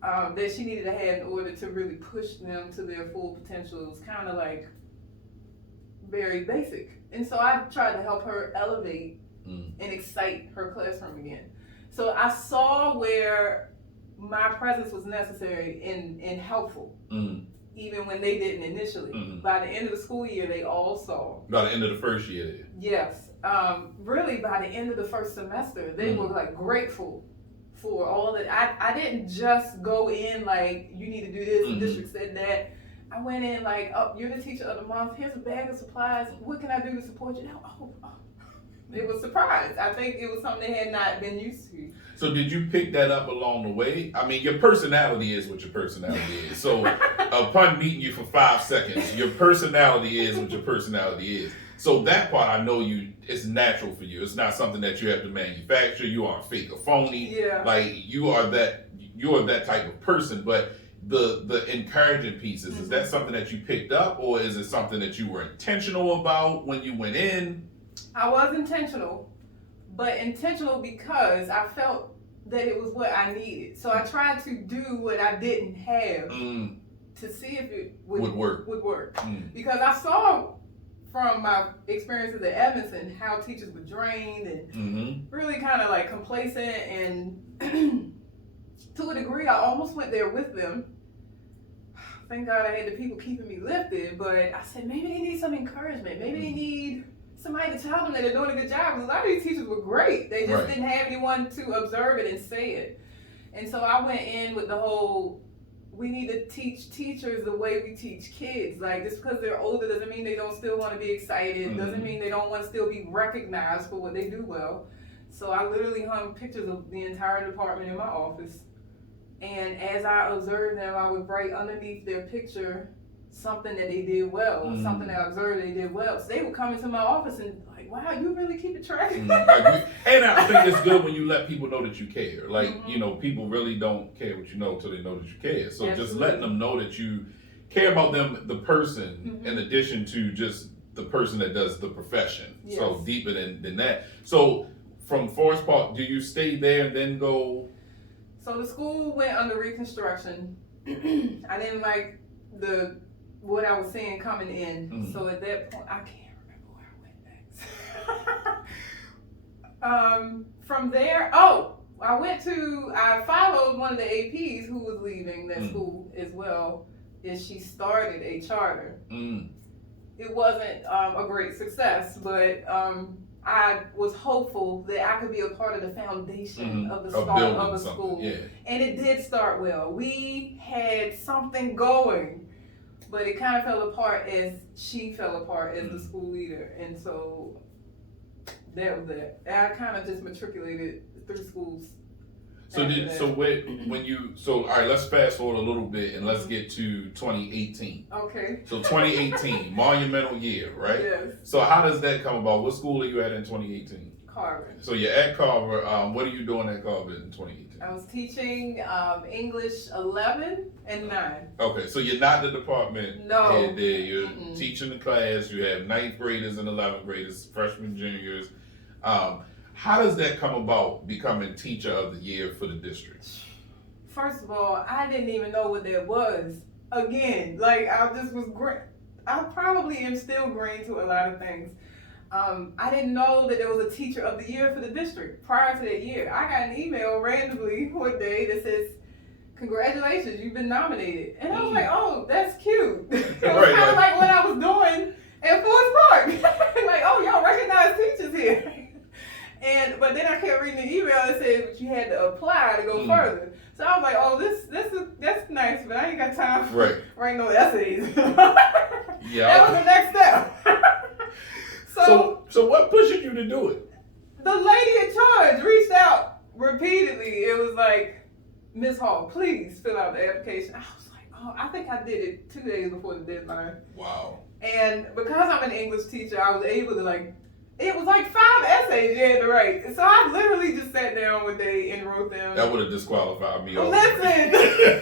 that she needed to have in order to really push them to their full potential. It was kind of like very basic. And so I tried to help her elevate and excite her classroom again. So I saw where my presence was necessary and helpful, even when they didn't initially. By the end of the school year, they all saw. By the end of the first year? Yes. Really, by the end of the first semester, they were like grateful for all that. I didn't just go in like, you need to do this, the district said that. I went in like, oh, you're the teacher of the month. Here's a bag of supplies. What can I do to support you? Oh. It was surprised. I think it was something they had not been used to. So did you pick that up along the way? I mean, your personality is what your personality is. So upon meeting you for 5 seconds, your personality is what your personality is. So that part, I know it's natural for you. It's not something that you have to manufacture. You aren't fake or phony. Yeah. Like you are that type of person. But the encouraging pieces, is that something that you picked up, or is it something that you were intentional about when you went in? I was intentional, but intentional because I felt that it was what I needed. So I tried to do what I didn't have to see if it would work. Because I saw from my experiences at Edmondson, how teachers were drained and really kind of like complacent, and to a degree, I almost went there with them. Thank God I had the people keeping me lifted, but I said maybe they need some encouragement. Maybe they need somebody to tell them that they're doing a good job. Because a lot of these teachers were great. They just didn't have anyone to observe it and say it. And so I went in with the whole, we need to teach teachers the way we teach kids. Like, just because they're older doesn't mean they don't still want to be excited. Doesn't mean they don't want to still be recognized for what they do well. So I literally hung pictures of the entire department in my office. And as I observed them, I would write underneath their picture something that they did well, something that I observed they did well. So they would come into my office and like, wow, you really keep it track. And I think it's good when you let people know that you care. Like, you know, people really don't care what you know until they know that you care. So just letting them know that you care about them, the person, in addition to just the person that does the profession. So deeper than that. So from Forest Park, do you stay there and then go? So the school went under reconstruction. I didn't like what I was seeing coming in. So at that point, I can't remember where I went next. From there, I followed one of the APs who was leaving that school as well, and she started a charter. It wasn't a great success, but I was hopeful that I could be a part of the foundation of the start of a school. And it did start well. We had something going, but it kind of fell apart as she fell apart as the school leader. And so that was it. I kind of just matriculated 3 schools. So all right, let's fast forward a little bit and let's get to 2018. Okay. So 2018, monumental year, right? Yes. So how does that come about? What school are you at in 2018? Carver. So you're at Carver. What are you doing at Carver in 2018? I was teaching English 11 and 9. Okay, so you're not the department head there. You're teaching the class. You have 9th graders and 11th graders, freshmen, juniors. How does that come about, becoming teacher of the year for the district? First of all, I didn't even know what that was. Again, like I just was green. I probably am still green to a lot of things. I didn't know that there was a teacher of the year for the district prior to that year. I got an email randomly one day that says, congratulations, you've been nominated. And I was like, oh, that's cute. It was kind of like what I was doing at Forest Park. Like, oh, y'all recognize teachers here. But then I kept reading the email that said, but you had to apply to go further. So I was like, oh, that's nice, but I ain't got time for writing no essays. That was the next step. So what pushes you to do it? The lady in charge reached out repeatedly. It was like, Ms. Hall, please fill out the application. I was like, oh, I think I did it 2 days before the deadline. Wow. And because I'm an English teacher, I was able to it was like 5 essays you had to write. So I literally just sat down one day and wrote them. That would have disqualified me. Listen,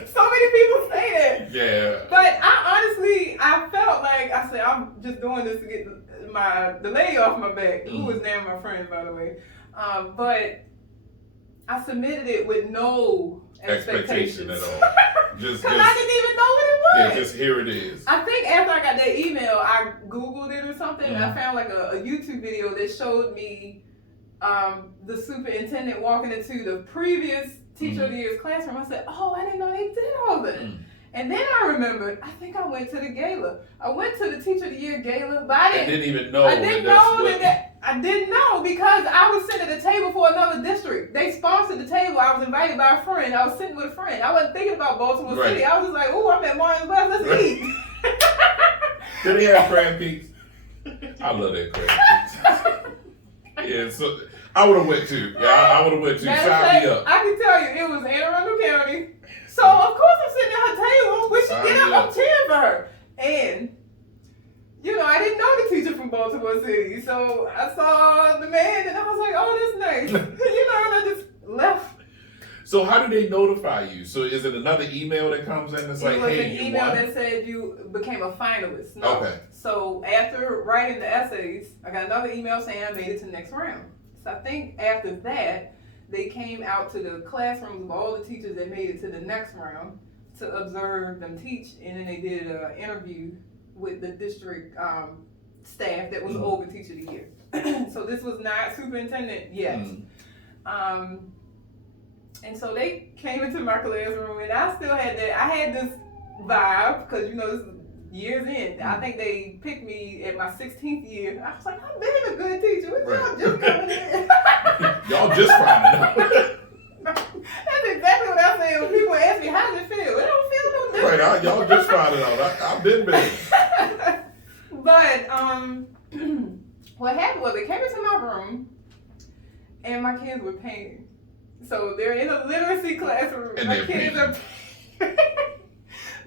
so many people say that. Yeah. But I felt like, I said, I'm just doing this to get the lady off my back, who is now my friend, by the way. But I submitted it with no expectation at all. Because I didn't even know what it was. Yeah, just here it is. I think after I got that email, I Googled it or something, and I found like a YouTube video that showed me the superintendent walking into the previous teacher of the year's classroom. I said, oh, I didn't know they did all that. And then I remembered, I think I went to the gala. I went to the teacher of the year gala, but I didn't even know. I didn't know because I was sitting at a table for another district. They sponsored the table. I was invited by a friend. I was sitting with a friend. I wasn't thinking about Baltimore City. I was just like, oh, I'm at Martin's West. Let's eat. Do they have crab cakes? I love that crab cakes. Yeah, so I would have went too. Yeah, I would have went too. Sign me up. I can tell you, it was Anne Arundel County. So, of course, I'm sitting at her table. When she get up, I'm cheering for her. And, I didn't know the teacher from Baltimore City. So, I saw the man, and I was like, oh, that's nice. And I just left. So, how do they notify you? So, is it another email that comes in that's like, hey, you won? It was an email that said you became a finalist. No. Okay. So, after writing the essays, I got another email saying I made it to the next round. So, I think after that, they came out to the classrooms of all the teachers that made it to the next round to observe them teach, and then they did an interview with the district staff that was over teacher of the year. So this was not superintendent yet. And so they came into my classroom, and I still had that. I had this vibe because this is years in. I think they picked me at my 16th year. I was like, I've been a good teacher. What y'all just coming in? Y'all just finding out. That's exactly what I say when people ask me, how does it feel? It don't feel no different. Right, y'all just finding out. I've been bad. But what happened was they came into my room, and my kids were painting. So they're in a literacy classroom. And my kids are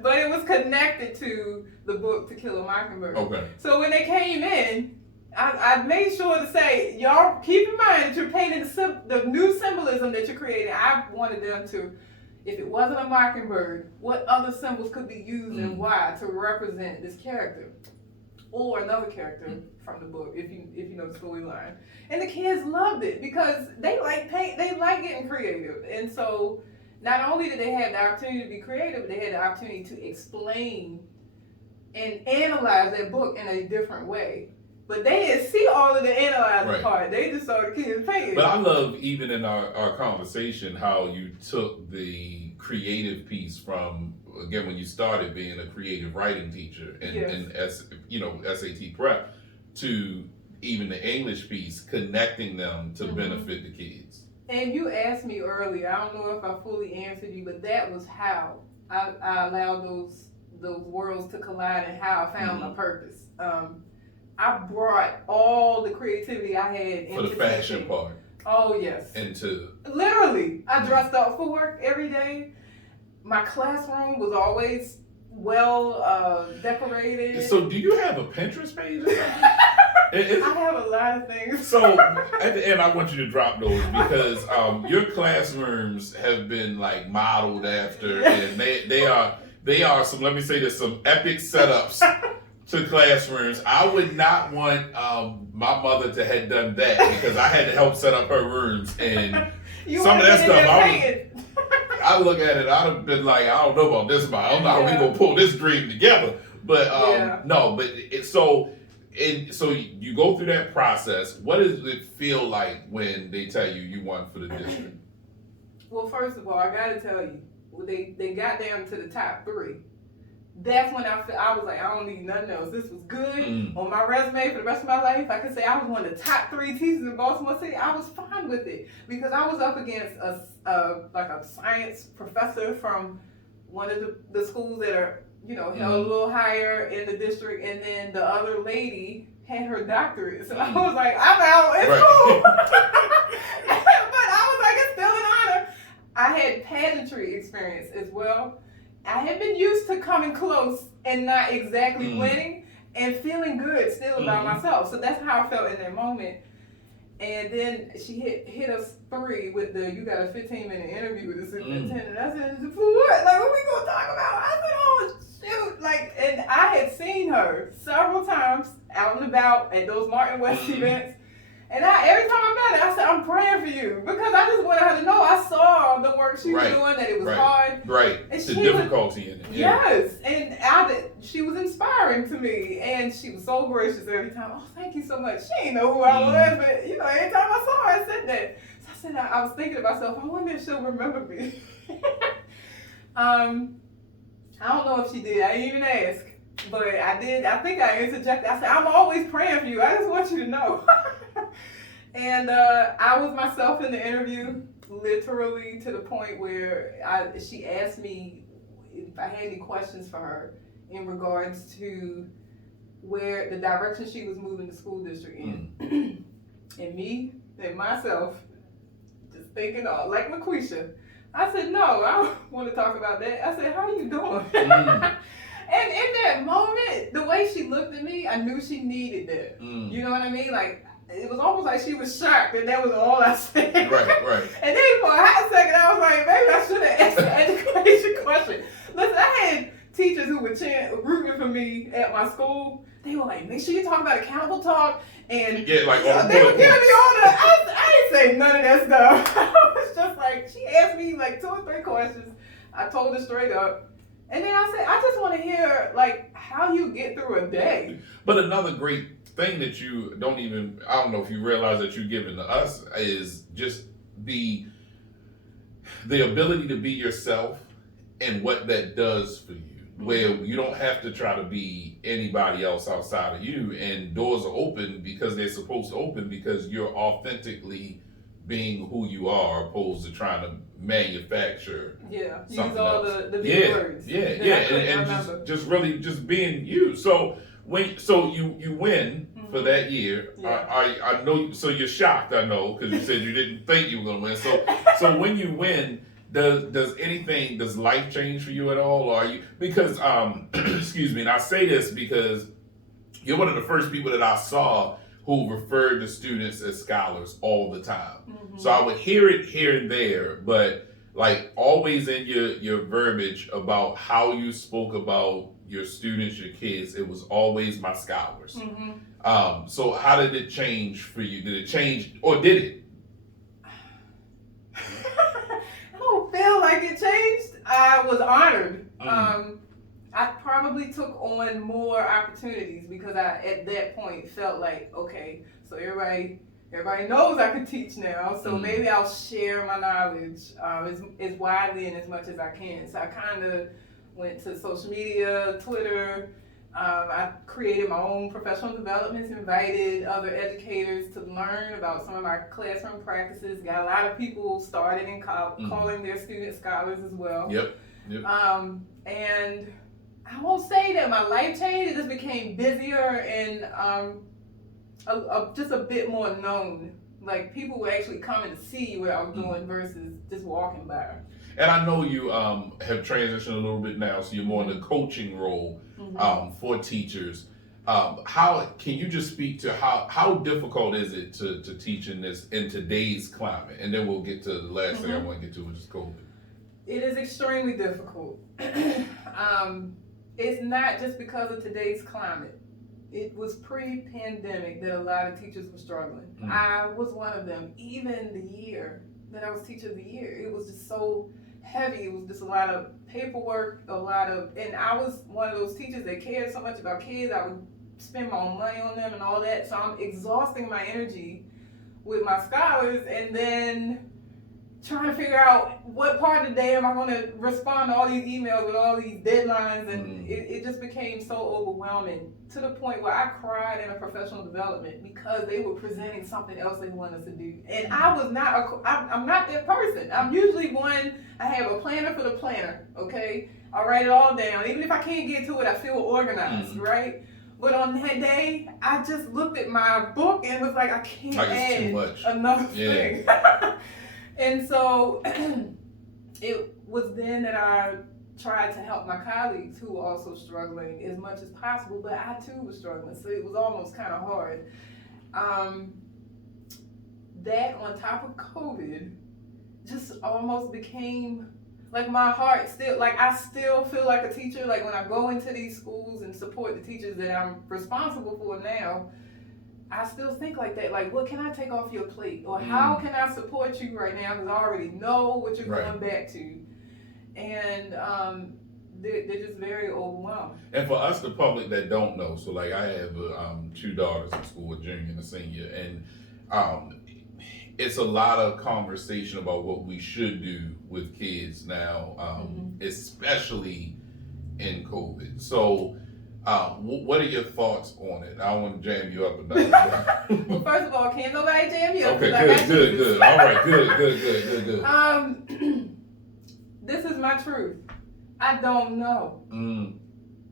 but it was connected to the book To Kill a Mockingbird. Okay. So when they came in, I made sure to say, y'all keep in mind that you're painting the new symbolism that you're creating. I wanted them to, if it wasn't a mockingbird, what other symbols could be used and why to represent this character or another character from the book, if you know the storyline. And the kids loved it because they like paint, they like getting creative. And so not only did they have the opportunity to be creative, they had the opportunity to explain and analyze that book in a different way. But they didn't see all of the analyzing part. They just saw the kids painting. But I love, even in our conversation, how you took the creative piece from, again, when you started being a creative writing teacher and as SAT prep, to even the English piece, connecting them to benefit the kids. And you asked me earlier, I don't know if I fully answered you, but that was how I allowed those worlds to collide and how I found my purpose. I brought all the creativity I had into for the fashion teaching. part. Oh yes. Literally, I dressed up for work every day. My classroom was always well decorated. So, do you have a Pinterest page? I have a lot of things. So, at the end, I want you to drop those because your classrooms have been like modeled after, and they are some. Let me say this: some epic setups to classrooms. I would not want my mother to have done that because I had to help set up her rooms, and some of that stuff I look at it, I'd have been like, I don't know about this, but I don't know how we gonna pull this dream together. But no, but so you go through that process. What does it feel like when they tell you won for the district? Well, first of all, I gotta tell you, they got down to the top 3. That's when I was like, I don't need nothing else. This was good on my resume for the rest of my life. I could say I was one of the top 3 teachers in Baltimore City. I was fine with it because I was up against a science professor from one of the schools that are held a little higher in the district, and then the other lady had her doctorate. So I was like, I'm out. It's cool. But I was like, it's still an honor. I had pageantry experience as well. I had been used to coming close and not exactly winning and feeling good still about myself. So that's how I felt in that moment. And then she hit us 3 with you got a 15-minute interview with the superintendent. I said, for what? Like, what we gonna talk about? I said, oh shoot. And I had seen her several times out and about at those Martin West events. And every time I met her, I said, I'm praying for you. Because I just wanted her to know I saw the work she was doing, that it was hard. Right. And the difficulty in it. Yes. And she was inspiring to me. And she was so gracious every time. Oh, thank you so much. She didn't know who I was, but every time I saw her, I said that. So I said, I was thinking to myself, I wonder if she'll remember me. I don't know if she did. I didn't even ask. But I did. I think I interjected. I said, I'm always praying for you. I just want you to know. And I was myself in the interview, literally to the point where she asked me if I had any questions for her in regards to where the direction she was moving the school district in. And me and myself, just thinking, like LaQuisha, I said, no, I don't want to talk about that. I said, how are you doing? And in that moment, the way she looked at me, I knew she needed that. You know what I mean? Like, it was almost like she was shocked that that was all I said. Right. And then for a hot second, I was like, maybe I should have asked the education question. Listen, I had teachers who were rooting for me at my school. They were like, make sure you talk about accountable talk. And they were giving me all the, I didn't say none of that stuff. I was just like, she asked me like 2 or 3 questions. I told her straight up. And then I said, I just want to hear like how you get through a day. But another great thing that you I don't know if you realize that you're giving to us is just the ability to be yourself and what that does for you. Where you don't have to try to be anybody else outside of you, and doors are open because they're supposed to open because you're authentically being who you are, opposed to trying to manufacture. Yeah, use something all else. the big words. And just really just being you. So you win for that year. Yeah. I know. So you're shocked. I know because you said you didn't think you were gonna win. So when you win. Does life change for you at all? Or are you, because excuse me, and I say this because you're one of the first people that I saw who referred to students as scholars all the time. So I would hear it here and there, but like always in your verbiage about how you spoke about your students, your kids, it was always my scholars. So how did it change for you? Did it change or did it? Feel like it changed. I was honored. I probably took on more opportunities because I at that point felt like, okay, so everybody knows I can teach now, so maybe I'll share my knowledge as widely and as much as I can. So I kind of went to social media, Twitter. I created my own professional developments, invited other educators to learn about some of my classroom practices. Got a lot of people started in calling their students scholars as well. Yep. And I won't say that my life changed. It just became busier and just a bit more known. Like people were actually coming to see what I was doing versus just walking by. And I know you have transitioned a little bit now, so you're more in the coaching role for teachers. How can you just speak to how difficult is it to teach in today's climate? And then we'll get to the last thing I want to get to, which is COVID. It is extremely difficult. It's not just because of today's climate. It was pre-pandemic that a lot of teachers were struggling. I was one of them. Even the year that I was teacher of the year, it was just so heavy. It was just a lot of paperwork, and I was one of those teachers that cared so much about kids. I would spend my own money on them and all that. So I'm exhausting my energy with my scholars and then trying to figure out what part of the day am I going to respond to all these emails with all these deadlines, and it just became so overwhelming to the point where I cried in a professional development because they were presenting something else they wanted us to do, and I was not. I'm not that person. I'm usually one. I have a planner for the planner. Okay, I'll write it all down. Even if I can't get to it, I feel organized, right? But on that day, I just looked at my book and was like, I can't add another thing. And so it was then that I tried to help my colleagues who were also struggling as much as possible, but I too was struggling, so it was almost kind of hard. That on top of COVID just almost became like my heart still, like I still feel like a teacher, like when I go into these schools and support the teachers that I'm responsible for now, I still think like that, like what can I take off your plate, or how can I support you right now because I already know what you're going back to, and they're just very overwhelmed. And for us, the public that don't know, so like I have two daughters in school, a junior and a senior, and it's a lot of conversation about what we should do with kids now, especially in COVID. So what are your thoughts on it? I don't want to jam you up about it. Well, first of all, can't nobody jam you up. Okay, good. All right, good. This is my truth. I don't know.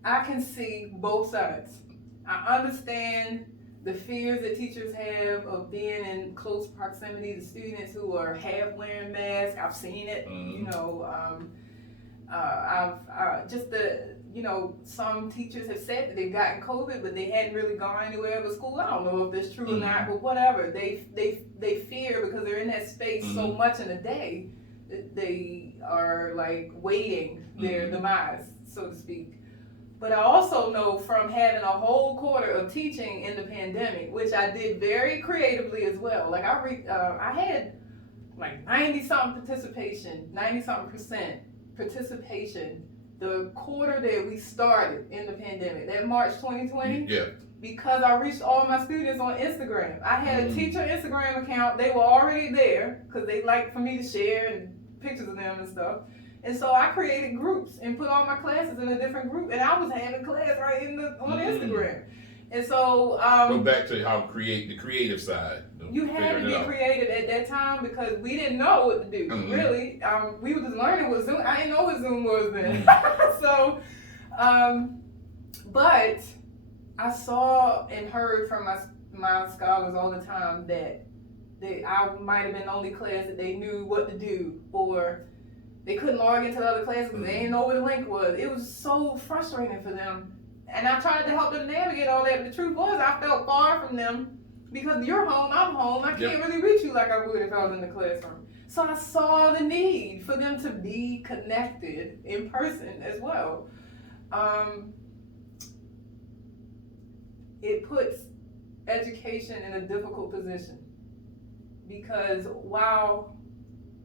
I can see both sides. I understand the fears that teachers have of being in close proximity to students who are half wearing masks. I've seen it. Some teachers have said that they've gotten COVID, but they hadn't really gone anywhere but school. I don't know if that's true or not, but whatever. They fear because they're in that space so much in a day that they are like waiting their demise, so to speak. But I also know from having a whole quarter of teaching in the pandemic, which I did very creatively as well. Like I had like 90-something percent participation the quarter that we started in the pandemic, that March 2020, Yeah. because I reached all my students on Instagram. I had a teacher Instagram account. They were already there because they like for me to share and pictures of them and stuff. And so I created groups and put all my classes in a different group, and I was having class right on Instagram. And so go back to how the creative side. You had to be creative at that time because we didn't know what to do. Really, we were just learning what Zoom. I didn't know what Zoom was then. So, but I saw and heard from my scholars all the time that I might have been the only class that they knew what to do, or they couldn't log into the other classes because they didn't know where the link was. It was so frustrating for them. And I tried to help them navigate all that, but the truth was I felt far from them because you're home, I'm home. I can't really reach you like I would if I was in the classroom. So I saw the need for them to be connected in person as well. It puts education in a difficult position because while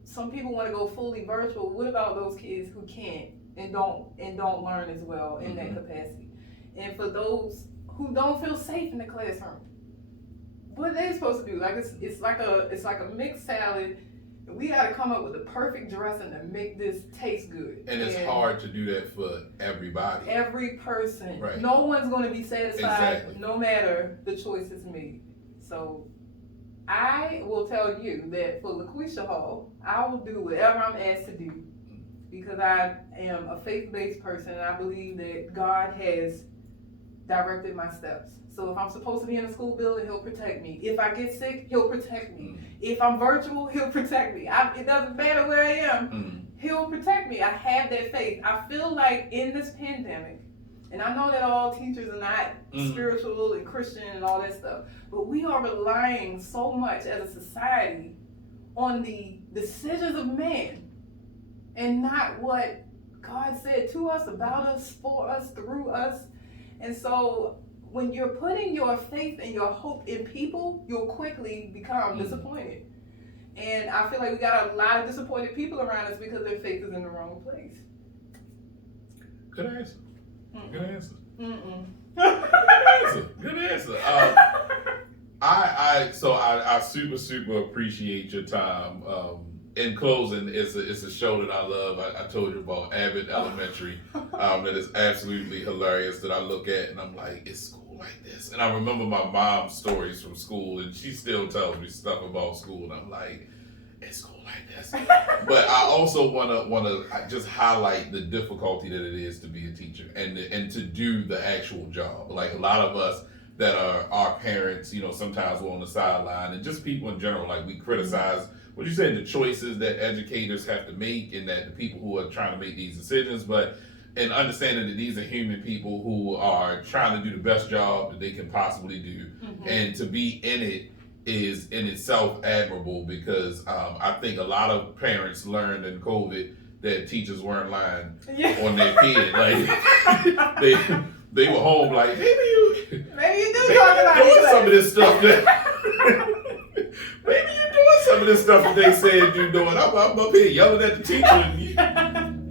some people want to go fully virtual, what about those kids who can't and don't learn as well in that capacity? And for those who don't feel safe in the classroom, what are they supposed to do? Like it's like a mixed salad. We got to come up with the perfect dressing to make this taste good. And it's hard to do that for everybody. Every person. Right. No one's going to be satisfied no matter the choices made. So I will tell you that for LaQuisha Hall, I will do whatever I'm asked to do because I am a faith-based person and I believe that God has directed my steps. So if I'm supposed to be in a school building, he'll protect me. If I get sick, he'll protect me. If I'm virtual, he'll protect me. It doesn't matter where I am. He'll protect me. I have that faith. I feel like in this pandemic, and I know that all teachers are not spiritual and Christian and all that stuff, but we are relying so much as a society on the decisions of man and not what God said to us, about us, for us, through us. And so when you're putting your faith and your hope in people, you'll quickly become disappointed. And I feel like we got a lot of disappointed people around us because their faith is in the wrong place. Good answer. Good answer. Good answer. I super appreciate your time. In closing, it's a show that I love. I told you about Abbott Elementary. That is absolutely hilarious that I look at and I'm like, it's school like this. And I remember my mom's stories from school and she still tells me stuff about school and I'm like, it's school like this. But I also wanna just highlight the difficulty that it is to be a teacher and to do the actual job. Like a lot of us that are our parents, sometimes we're on the sideline and just people in general, like we criticize what you said, the choices that educators have to make and that the people who are trying to make these decisions, but in understanding that these are human people who are trying to do the best job that they can possibly do. And to be in it is in itself admirable because I think a lot of parents learned in COVID that teachers weren't lying on their kid. Like they were home like, maybe you do talk about doing some of this stuff that maybe you're doing some of this stuff that they said you're doing. I'm up here yelling at the teacher and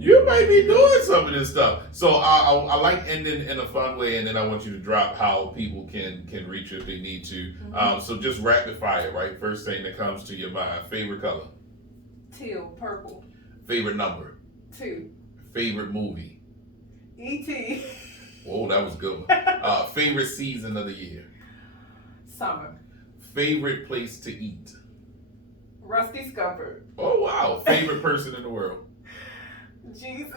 you might be doing some of this stuff. So I like ending in a fun way, and then I want you to drop how people can reach you if they need to. So just rapid fire, right? First thing that comes to your mind. Favorite color? Teal, purple. Favorite number? 2. Favorite movie? E.T. Whoa, that was a good one. Favorite season of the year? Summer. Favorite place to eat? Rusty Scupper. Oh, wow. Favorite person in the world? Jesus.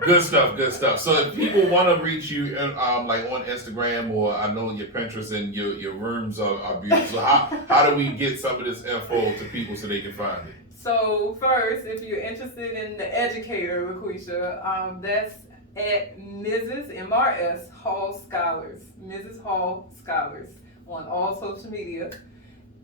Good stuff. So if people want to reach you like on Instagram, or I know your Pinterest and your rooms are beautiful. So how do we get some of this info to people so they can find it? So first, if you're interested in the educator, LaQuisha, that's at Mrs. M.R.S. Hall Scholars. Mrs. Hall Scholars on all social media.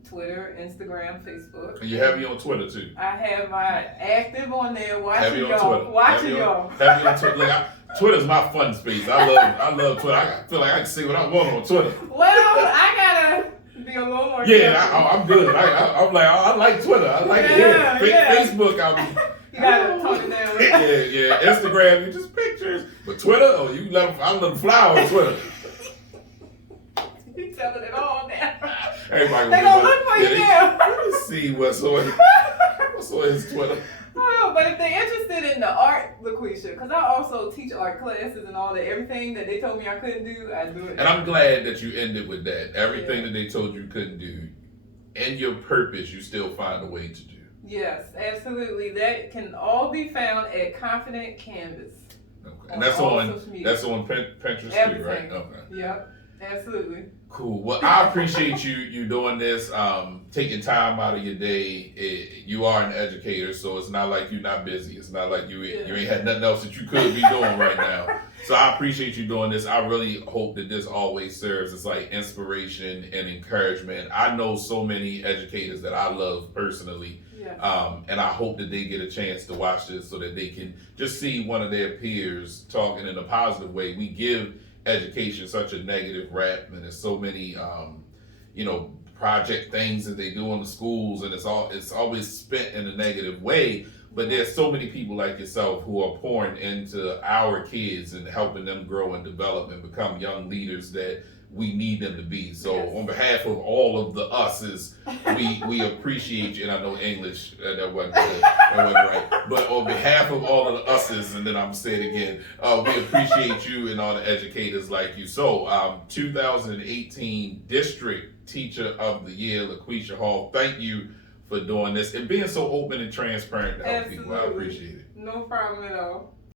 Twitter, Instagram, Facebook. And you have me on Twitter too. I have my active on there watching y'all. Watching y'all. Have me on Twitter. Look, Twitter's my fun space. I love Twitter. I feel like I can say what I want on Twitter. Well, I gotta be a little more. Yeah, I'm good. I'm like I like Twitter. I like it. Facebook. You gotta tone it down. yeah. Instagram, you just pictures. But Twitter, oh, you let them, I let them fly on Twitter. You telling it all now. Everybody They gonna look for you now. Let me see what's on his Twitter. Oh, but if they're interested in the art, LaQuisha, because I also teach like classes and all that, everything that they told me I couldn't do, I do it. And I'm glad that you ended with that. Everything that they told you couldn't do, and your purpose, you still find a way to do. Yes, absolutely. That can all be found at Confident Canvas. Okay, and that's on Pinterest everything. too, right? Okay. Yep, absolutely. Cool. Well, I appreciate you doing this, taking time out of your day. You are an educator, so it's not like you're not busy. It's not like you ain't had nothing else that you could be doing right now. So I appreciate you doing this. I really hope that this always serves as like inspiration and encouragement. I know so many educators that I love personally. Yes. And I hope that they get a chance to watch this so that they can just see one of their peers talking in a positive way. We give education such a negative rap, and there's so many project things that they do in the schools, and it's always spent in a negative way. But there's so many people like yourself who are pouring into our kids and helping them grow and develop and become young leaders that we need them to be. So on behalf of all of the us's, we appreciate you. And I know English, that wasn't good. That wasn't right. But on behalf of all of the us's, and then I'm saying it again, we appreciate you and all the educators like you. So 2018 District Teacher of the Year, LaQuisha Hall, thank you for doing this and being so open and transparent to help people. I appreciate it. No problem at all.